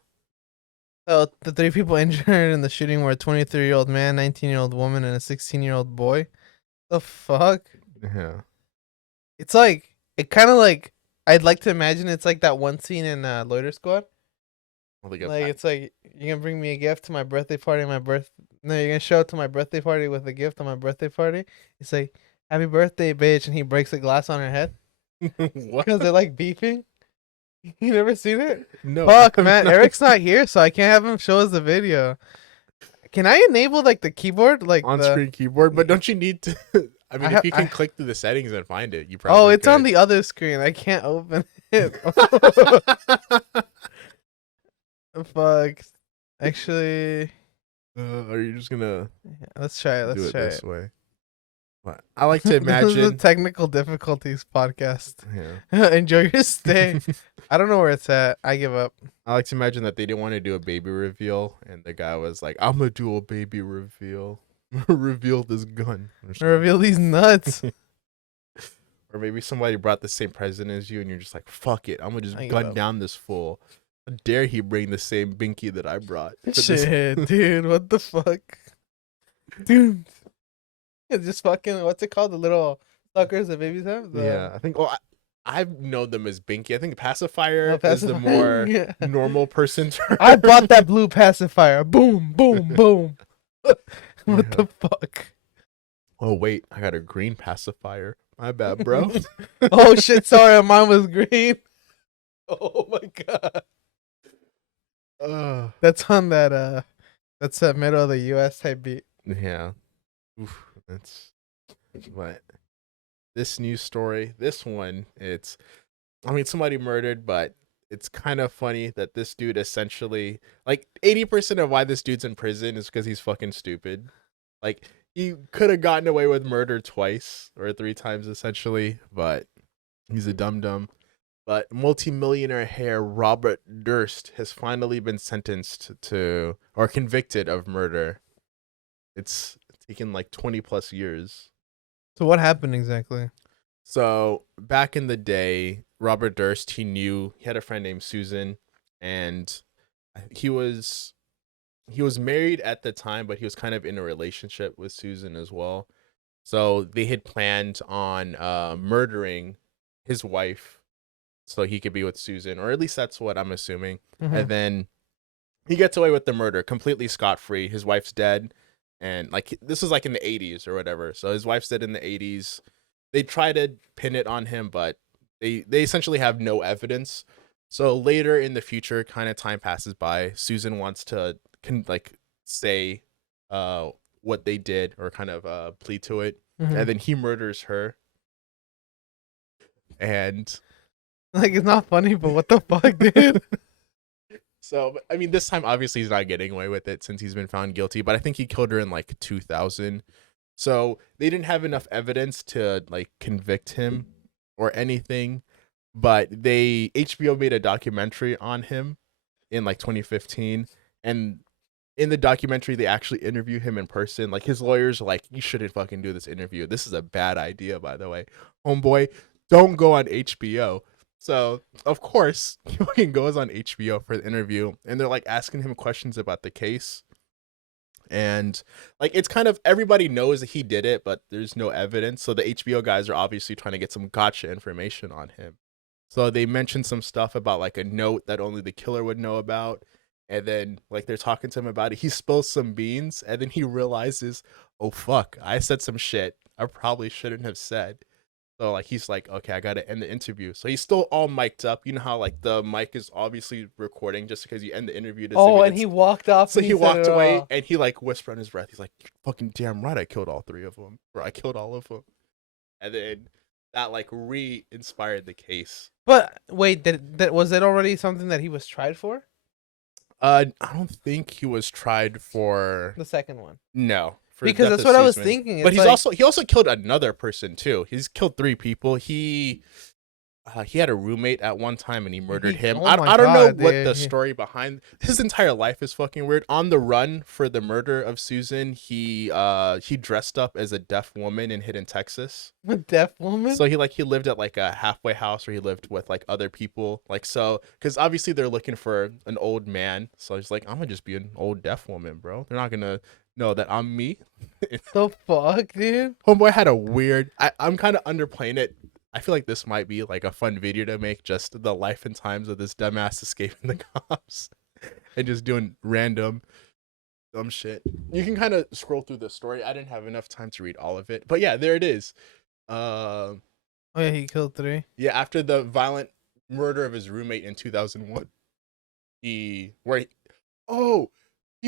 So the 3 people injured in the shooting were a 23-year-old man, 19-year-old woman, and a 16-year-old boy. The fuck? Yeah. It's like it kind of like. I'd like to imagine it's like that one scene in Loiter Squad. Like it's like you're gonna bring me a gift to my birthday party. No, you're gonna show up to my birthday party with a gift on my birthday party. It's like happy birthday, bitch, and he breaks a glass on her head. What? Because they're like beefing. You never seen it? No. Fuck, man. Eric's not here, so I can't have him show us the video. Can I enable like the keyboard, like on-screen keyboard? But don't you need to? I mean, if you can click through the settings and find it, you probably. Oh, it's on the other screen. I can't open it. Fuck. Actually. Are you just gonna? Yeah, let's try it. Let's try this way. What? I like to imagine. This is a technical difficulties podcast. Yeah. Enjoy your stay. I don't know where it's at. I give up. I like to imagine that they didn't want to do a baby reveal, and the guy was like, "I'm gonna do a baby reveal." Reveal this gun. Reveal these nuts. Or maybe somebody brought the same present as you, and you're just like, "Fuck it, I'm gonna just gun down this fool." How dare he bring the same binky that I brought? Shit, dude, what the fuck, dude? It's just fucking, what's it called? The little suckers that babies have? Yeah, I think. Well, I've known them as Binky. I think pacifier, Oh, is the pacifier, more yeah. normal person term. I bought that blue pacifier. Boom, boom, boom. What Yeah. the fuck? Oh wait, I got a green pacifier. My bad, bro. Oh shit, sorry, mine was green. Oh my god. That's on that that's that middle of the US type beat. Yeah. Oof, that's. But this news story, this one, I mean, somebody murdered, but it's kind of funny that this dude essentially, like, 80% of why this dude's in prison is because he's fucking stupid. Like, he could have gotten away with murder twice or 3 times, essentially, but he's a dum-dum. But multimillionaire heir Robert Durst has finally been sentenced to, or convicted of murder. It's taken like 20 plus years. So what happened exactly? So back in the day, Robert Durst, he had a friend named Susan, and he was married at the time, but he was kind of in a relationship with Susan as well. So they had planned on murdering his wife so he could be with Susan, or at least that's what I'm assuming. Mhm. And then he gets away with the murder completely scot-free. His wife's dead, and like this was like in the 80s or whatever. So his wife's dead in the 80s. They try to pin it on him, but they essentially have no evidence. So later in the future, kind of time passes by. Susan wants to say what they did, or kind of plead to it, Mhm. and then he murders her. And Like, it's not funny, but what the fuck, dude? so, I mean, this time obviously he's not getting away with it since he's been found guilty, but I think he killed her in like 2000. So they didn't have enough evidence to like convict him or anything, but HBO made a documentary on him in like 2015, and in the documentary they actually interview him in person. Like, his lawyers are like, you shouldn't fucking do this interview. This is a bad idea, by the way. Homeboy, don't go on HBO. So, of course, he fucking goes on HBO for the interview, and they're like asking him questions about the case. And like, it's kind of, everybody knows that he did it, but there's no evidence. So the HBO guys are obviously trying to get some gotcha information on him. So they mentioned some stuff about like a note that only the killer would know about. And then like they're talking to him about it. He spills some beans, and then he realizes, oh fuck, I said some shit I probably shouldn't have said. So like he's like, okay, I gotta end the interview. So he's still all mic'd up. You know how like the mic is obviously recording just because you end the interview. Oh, and he walked off. So and he walked said it away, all. and he like whispered under his breath. He's like, "You're fucking damn right, I killed all 3 of them, or I killed all of them." And then that like re-inspired the case. But wait, that was it already something that he was tried for? I don't think he was tried for The second one. no. For Because death that's of what I was Susan. thinking. But It's he's like, he also killed another person too. He's killed 3 people. He had a roommate at one time, and he murdered him. Oh I my don't know God, what dude. the story behind his entire life is. Fucking weird. On the run for the murder of Susan, he dressed up as a deaf woman and hid in Texas. a deaf woman? So he lived at like a halfway house where he lived with like other people. Like, so because obviously they're looking for an old man. So he's like, I'm gonna just be an old deaf woman, bro. They're not gonna know that I'm me. The fuck, dude? Homeboy had a weird. I'm kind of underplaying it. I feel like this might be like a fun video to make, just the life and times of this dumbass escaping the cops and just doing random dumb shit. You can kind of scroll through the story. I didn't have enough time to read all of it, but yeah, there it is. Oh yeah, he killed 3. Yeah, after the violent murder of his roommate in 2001, he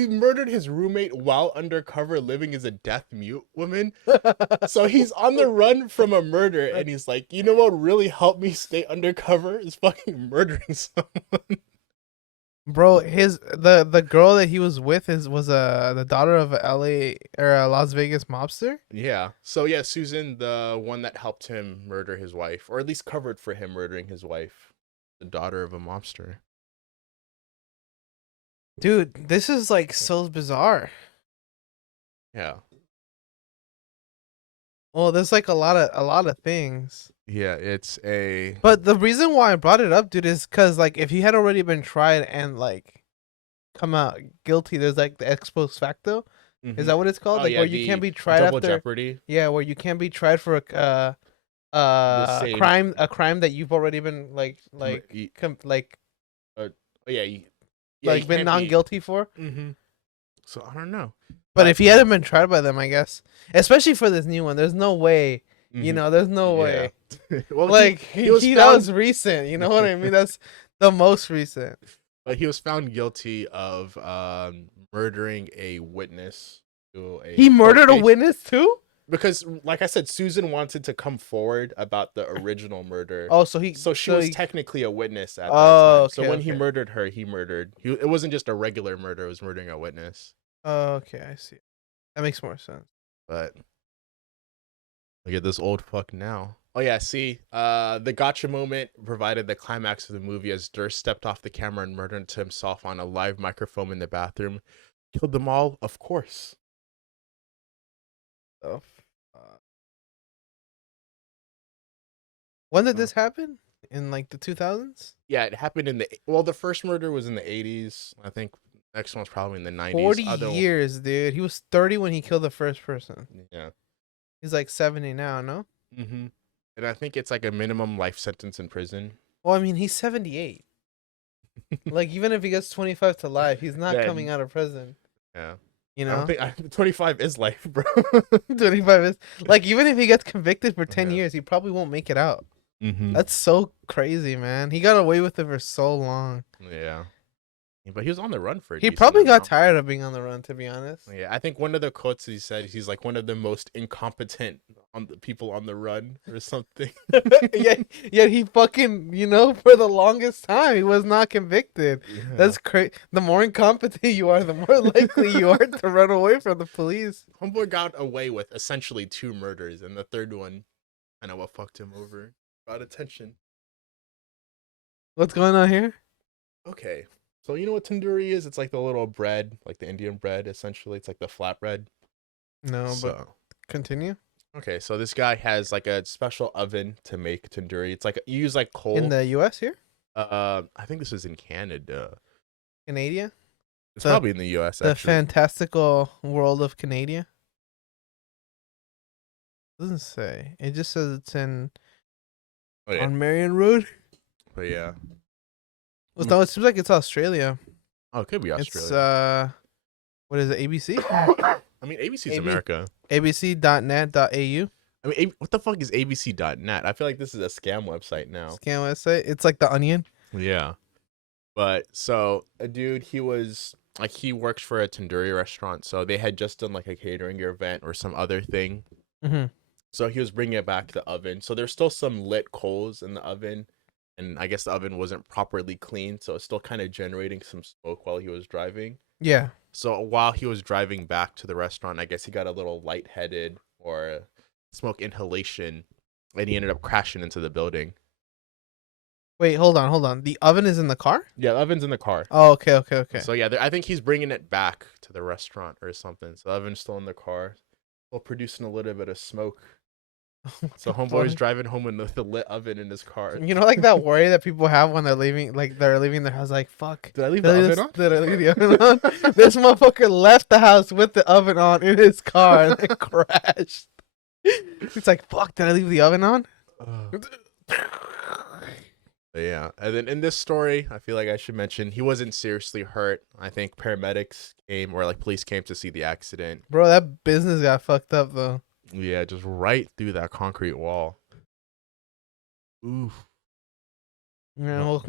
murdered his roommate while undercover living as a deaf mute woman. So he's on the run from a murder, and he's like, you know what really helped me stay undercover is fucking murdering someone. Bro, the girl that he was with was the daughter of a LA or a Las Vegas mobster. Yeah. So yeah, Susan, the one that helped him murder his wife, or at least covered for him murdering his wife, the daughter of a mobster. Dude, this is like so bizarre. Yeah. Well, there's like a lot of things. Yeah, it's a. But the reason why I brought it up, dude, is because like if he had already been tried and like come out guilty, there's like the ex post facto. Is that what it's called? Oh, Like yeah, where you can't be tried Double after. Jeopardy. Yeah, where you can't be tried for Same. a crime that you've already been like Oh, yeah, you been can't non guilty for. So I don't know. But if he hadn't been tried by them, I guess, especially for this new one, there's no way. You know, there's no way. Well, Like he was that was recent. You know what I mean? That's the most recent. But he was found guilty of murdering a witness. He murdered a witness too? Because, like I said, Susan wanted to come forward about the original murder. Oh, so she was technically a witness at that time. So when he murdered her, it wasn't just a regular murder; it was murdering a witness. Oh, okay, I see. That makes more sense. But look at this old fuck now. Oh yeah, see, the gotcha moment provided the climax of the movie as Durst stepped off the camera and murdered himself on a live microphone in the bathroom. Killed them all, of course. Oh. When did this happen? In like the 2000s? Yeah, it happened in the first murder was in the 80s. I think next one's probably in the 90s. 40 years, dude. He was 30 when he killed the first person. Yeah. He's like 70 now, no? Mm-hmm. And I think it's like a minimum life sentence in prison. Well, I mean, he's 78. Like, even if he gets 25 to life, he's not coming out of prison. Yeah. You know? I don't think 25 is life, bro. 25 is... Like, even if he gets convicted for 10 years, he probably won't make it out. That's so crazy, man. He got away with it for so long. Yeah. But he was on the run for He probably got tired of being on the run, to be honest. Yeah, I think one of the quotes he said, he's like one of the most incompetent people on the run or something. yeah, he fucking, for the longest time, he was not convicted. Yeah. That's crazy. The more incompetent you are, the more likely you are to run away from the police. Homeboy got away with essentially 2 murders, and the third one, I know what fucked him over. Brought attention. What's going on here? Okay. So you know what tandoori is? It's like the little bread, like the Indian bread, essentially. It's like the flatbread. No, but continue. Okay, so this guy has like a special oven to make tandoori. It's like you use like coal. In the US here? I think this is in Canada. Canada? It's probably in the US, actually. The fantastical world of Canada? Doesn't say. It just says it's on Marion Road. But yeah. Well, no, it seems like it's Australia. Oh, it could be Australia. It's what is it? ABC? I mean, ABC's America. ABC.net.au. I mean, what the fuck is ABC.net? I feel like this is a scam website now. Scam website? It's like The Onion. Yeah. But so a dude, he works for a tandoori restaurant. So they had just done like a catering event or some other thing. Mm-hmm. So he was bringing it back to the oven. So there's still some lit coals in the oven. And I guess the oven wasn't properly cleaned, so it's still kind of generating some smoke while he was driving. Yeah. So while he was driving back to the restaurant, I guess he got a little lightheaded or smoke inhalation, and he ended up crashing into the building. Wait, hold on. The oven is in the car? Yeah, the oven's in the car. Oh, okay. So yeah, I think he's bringing it back to the restaurant or something. So the oven's still in the car, still producing a little bit of smoke. So homeboy's driving home with the lit oven in his car. You know, like that worry that people have when they're leaving their house. Like, fuck, did I leave the oven on? Did I leave the oven on? This motherfucker left the house with the oven on in his car and it crashed. It's like, fuck, did I leave the oven on? Yeah, and then in this story, I feel like I should mention he wasn't seriously hurt. I think paramedics came or like police came to see the accident. Bro, that business got fucked up though. Yeah, just right through that concrete wall. Oof. Yeah, well,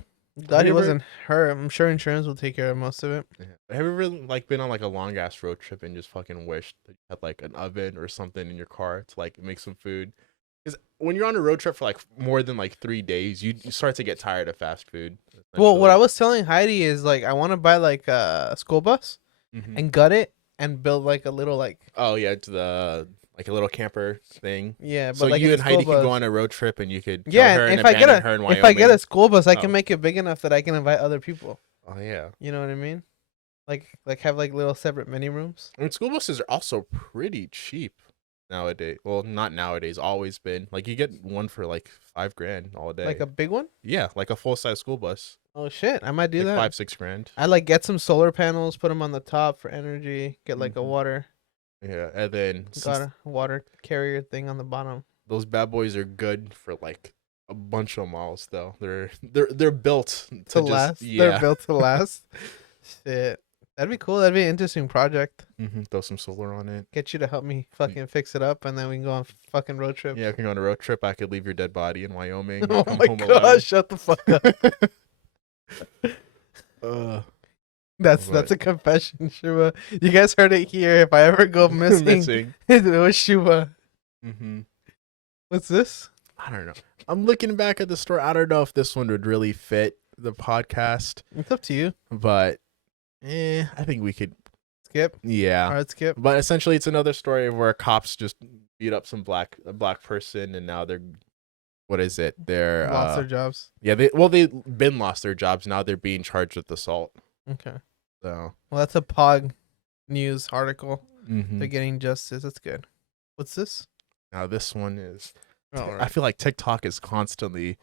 glad he wasn't hurt. I'm sure insurance will take care of most of it. Yeah. Have you ever like been on like a long ass road trip and just fucking wished that you had like an oven or something in your car to like make some food? Because when you're on a road trip for like more than like 3 days, you start to get tired of fast food. Well, what I was telling Heidi is like I want to buy like a school bus and gut it and build like a little like. Oh yeah, to the. Like a little camper thing. Yeah, but so like you and Heidi could go on a road trip, and you could her and if I get a school bus, I can make it big enough that I can invite other people. Oh yeah, you know what I mean? Like have like little separate mini rooms. And school buses are also pretty cheap nowadays. Well, not nowadays. Always been like you get one for like $5,000 all day. Like a big one? Yeah, like a full size school bus. Oh shit, I might do like that. $5-6 grand. I like get some solar panels, put them on the top for energy. Get like a water. Yeah, and then Got a water carrier thing on the bottom. those bad boys are good for like a bunch of miles though. They're built To last. Yeah. They're built to last. Shit. That'd be cool. That'd be an interesting project. Throw some solar on it. Get you to help me fucking fix it up, and then we can go on fucking road trips. Yeah, if we can go on a road trip, I could leave your dead body in Wyoming. Oh come my home gosh! alone. Shut the fuck up. That's a confession, Shuba. You guys heard it here. If I ever go missing, it was Shuba. What's this? I don't know. I'm looking back at the story. I don't know if this one would really fit the podcast. It's up to you. But I think we could skip. Yeah. All right, skip. But essentially, it's another story where cops just beat up a black person, and now they're lost their jobs. Yeah, they've been lost their jobs. Now they're being charged with assault. Okay. So well, that's a Pog News article. Mm-hmm. They're getting justice. That's good. What's this? Now this one is. Right. I feel like TikTok is constantly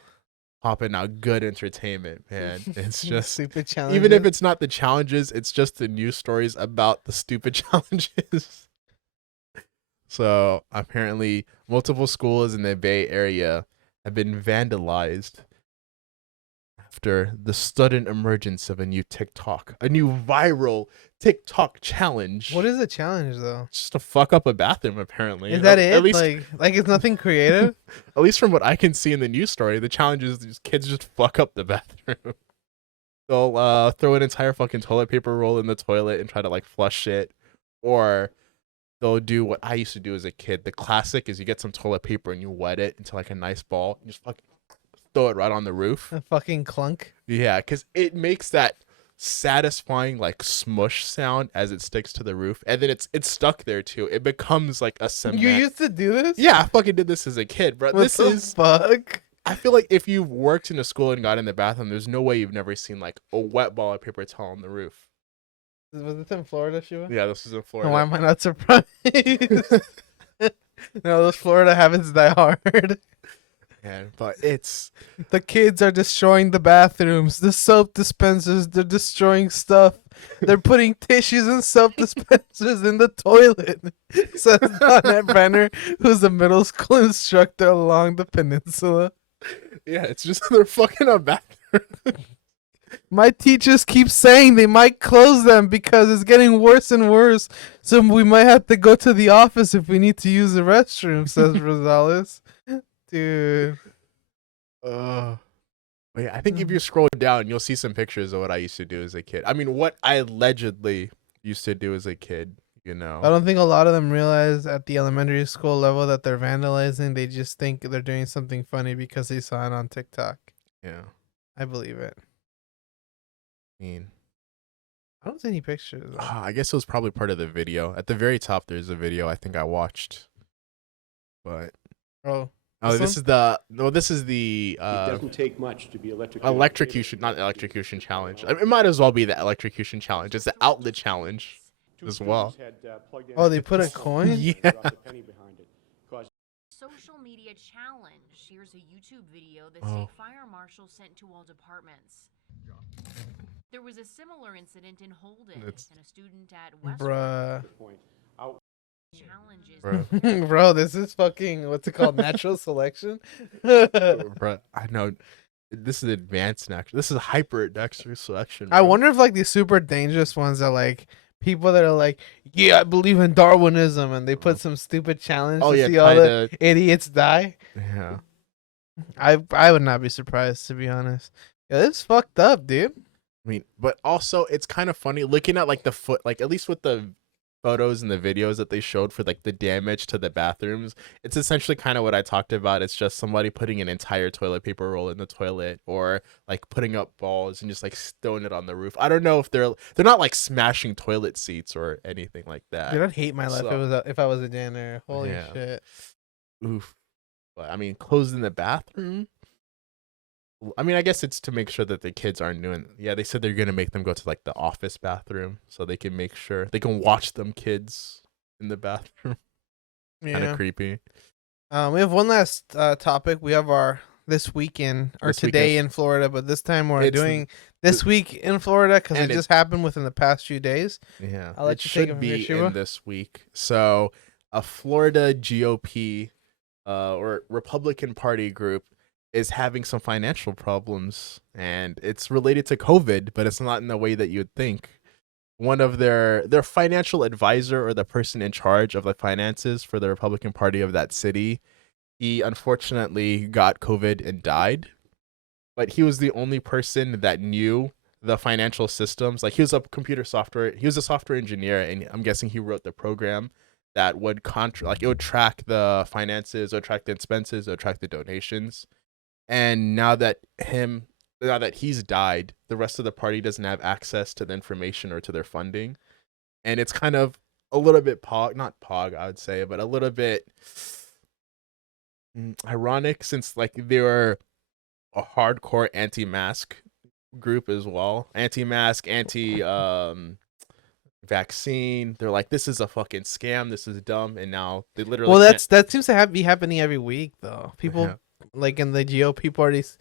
popping out good entertainment, man. It's just stupid challenges. Even if it's not the challenges, it's just the news stories about the stupid challenges. So apparently, multiple schools in the Bay Area have been vandalized after the sudden emergence of a new viral TikTok challenge. What is the challenge though? It's just to fuck up a bathroom, apparently. Is that it? At least, like it's nothing creative. At least from what I can see in the news story, the challenge is these kids just fuck up the bathroom. They'll throw an entire fucking toilet paper roll in the toilet and try to like flush it, or they'll do what I used to do as a kid. The classic is you get some toilet paper and you wet it into like a nice ball and just fucking throw it right on the roof. A fucking clunk. Yeah, because it makes that satisfying like smush sound as it sticks to the roof, and then it's stuck there too. It becomes like a cement. You used to do this? Yeah, I fucking did this as a kid, bro. What the fuck? I feel like if you worked in a school and got in the bathroom, there's no way you've never seen like a wet ball of paper towel on the roof. Was this in Florida, Shiva? Yeah, this is in Florida. Why am I not surprised? No, those Florida habits die hard. Yeah, but it's the kids are destroying the bathrooms, the soap dispensers. They're destroying stuff. They're putting tissues and soap dispensers in the toilet. Says Donette Brenner, who's a middle school instructor along the peninsula. Yeah, it's just they're fucking up bathroom. My teachers keep saying they might close them because it's getting worse and worse. So we might have to go to the office if we need to use the restroom, says Rosales. Dude. Yeah, I think if you scroll down, you'll see some pictures of what I used to do as a kid. I mean, what I allegedly used to do as a kid, you know. I don't think a lot of them realize at the elementary school level that they're vandalizing. They just think they're doing something funny because they saw it on TikTok. Yeah. I believe it. I mean, I don't see any pictures. I guess it was probably part of the video. At the very top, there's a video I think I watched. But this is the it doesn't take much to be electrocution, not electrocution challenge. It might as well be the electrocution challenge. It's the outlet challenge as well. They put a coin? Yeah. Social media challenge. Here's a YouTube video the state fire marshal sent to all departments. There was a similar incident in Holden, and a student at Westwood. Challenges. Bro, this is fucking, what's it called? Natural selection? Bro, I know. This is advanced natural. This is hyper natural selection. Bro. I wonder if like the super dangerous ones are like people that are like, yeah, I believe in Darwinism, and they put some stupid challenge to see all the idiots die. Yeah. I would not be surprised, to be honest. Yeah, this is fucked up, dude. I mean, but also it's kind of funny looking at like the like at least with the photos and the videos that they showed for like the damage to the bathrooms, it's essentially kind of what I talked about. It's just somebody putting an entire toilet paper roll in the toilet, or like putting up balls and just like throwing it on the roof. I don't know if they're not like smashing toilet seats or anything like that. Dude, I'd hate my life if I was a janitor. Holy shit. Oof. But I mean, closed in the bathroom. I mean, I guess it's to make sure that the kids aren't doing. Yeah, they said they're gonna make them go to like the office bathroom so they can make sure they can watch them kids in the bathroom. Yeah. Kind of creepy. We have one last topic. We have this weekend or This today weekend. in Florida, but this time we're It's doing this week in Florida because it and just happened within the past few days. Yeah, I'll let it you take it should from here, be Shiva. in this week. So, a Florida GOP or Republican Party group is having some financial problems, and it's related to COVID, but it's not in the way that you'd think. One of their financial advisor or the person in charge of the finances for the Republican Party of that city, he unfortunately got COVID and died. But he was the only person that knew the financial systems. Like he was a software engineer, and I'm guessing he wrote the program that would it would track the finances, it would track the expenses, it would track the donations. And now that he's died, the rest of the party doesn't have access to the information or to their funding. And it's kind of a little bit not pog, I would say, but a little bit ironic, since like they were a hardcore anti-mask group as well. Anti-mask, vaccine. They're like, this is a fucking scam, this is dumb, and now they literally that seems to be happening every week though. People like in the GOP parties,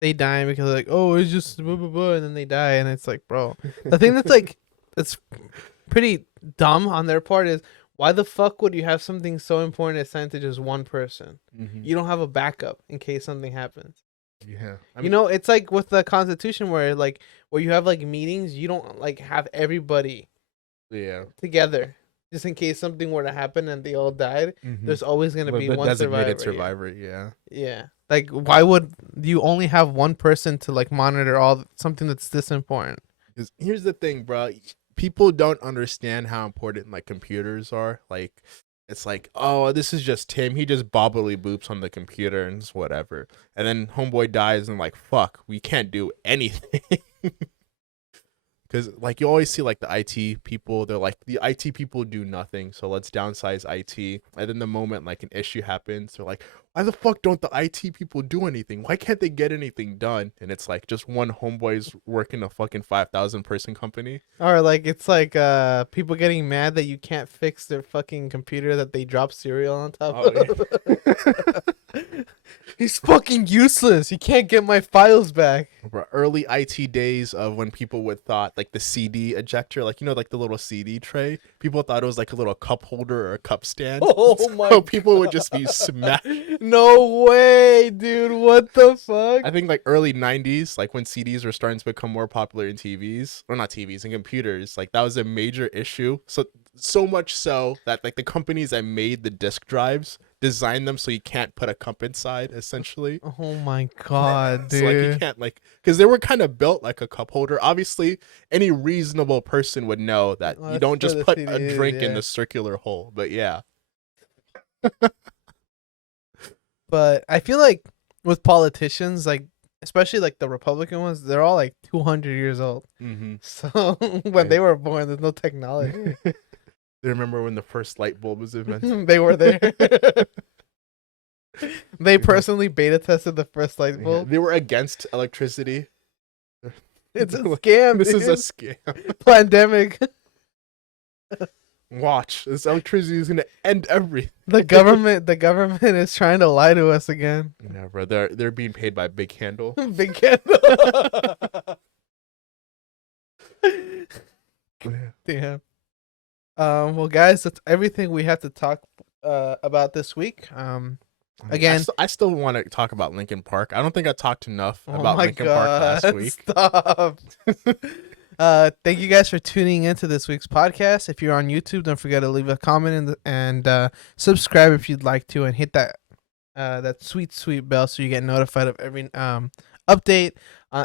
they die because like, oh, it's just blah, blah, blah, and then they die, and it's like, bro, the thing that's like it's pretty dumb on their part is, why the fuck would you have something so important assigned to just one person? You don't have a backup in case something happens. Yeah, it's like with the Constitution where you have like meetings, you don't like have everybody together just in case something were to happen and they all died. There's always going to be one designated survivor. Yeah. Like, why would you only have one person to like monitor something that's this important? Because here's the thing, bro. People don't understand how important like computers are. Like, it's like, oh, this is just Tim. He just bobbly boops on the computer and it's whatever. And then homeboy dies and like, fuck, we can't do anything. Because like you always see like the IT people, they're like, the IT people do nothing, so let's downsize IT. And then the moment like an issue happens, they're like, why the fuck don't the IT people do anything? Why can't they get anything done? And it's like just one homeboy's working a fucking 5,000 person company. Or like it's like people getting mad that you can't fix their fucking computer that they drop cereal on top of. Yeah. He's fucking useless. He can't get my files back. Early IT days of when people would thought like the CD ejector, like, you know, like the little CD tray, people thought it was like a little cup holder or a cup stand. Oh my God. People would just be smashed. No way, dude. What the fuck? I think like early 90s, like when CDs were starting to become more popular in TVs, or not TVs, and computers, like that was a major issue. So much so that like the companies that made the disk drives designed them so you can't put a cup inside, essentially. Oh my God, dude. So like you can't like, because they were kind of built like a cup holder. Obviously, any reasonable person would know that you don't just put a drink in the circular hole. But yeah. But I feel like with politicians, like especially like the Republican ones, they're all like 200 years old. So when they were born, there's no technology. They remember when the first light bulb was invented? They were there. They personally beta tested the first light bulb. They were against electricity. It's a scam. This dude. is a scam. Pandemic. Watch, this electricity is gonna end everything. The government is trying to lie to us again. Yeah, bro, they're being paid by Big Candle. Big Candle. Damn. Well, guys, that's everything we have to talk about this week. Again, I still want to talk about Linkin Park. I don't think I talked enough about my Linkin Park last week. Stop. Thank you guys for tuning into this week's podcast. If you're on YouTube, don't forget to leave a comment and subscribe if you'd like to, and hit that sweet bell so you get notified of every update.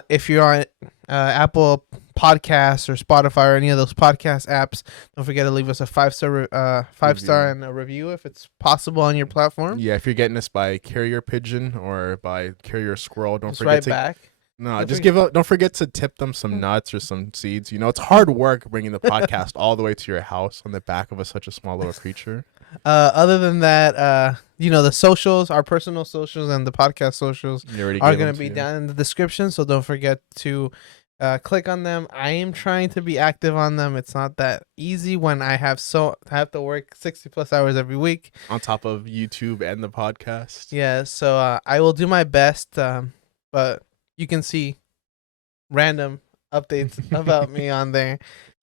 If you're on Apple Podcasts or Spotify or any of those podcast apps, don't forget to leave us a 5-star and a review if it's possible on your platform. Yeah, if you're getting us by carrier pigeon or by carrier squirrel, don't Just forget right to back. No, don't forget to tip them some nuts or some seeds. You know, it's hard work bringing the podcast all the way to your house on the back of such a small little creature. Other than that, the socials, our personal socials and the podcast socials are going to be down in the description. So don't forget to Click on them. I am trying to be active on them. It's not that easy when I have to work 60+ hours every week on top of YouTube and the podcast. Yeah, so I will do my best, but you can see random updates about me on there.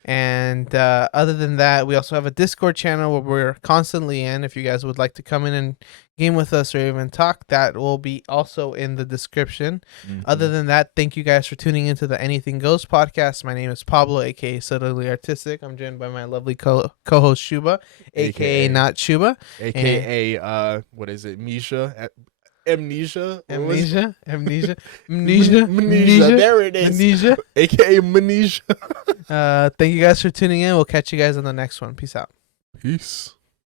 And other than that, we also have a Discord channel where we're constantly in. If you guys would like to come in and game with us or even talk, that will be also in the description. Other than that, thank you guys for tuning into the Anything Goes podcast. My name is Pablo, aka Subtly Artistic. I'm joined by my lovely co-host Shuba, aka Not Shuba, aka what is it, Misha? Amnesia. There it is. Amnesia, aka Amnesia. Thank you guys for tuning in. We'll catch you guys on the next one. Peace out. Peace.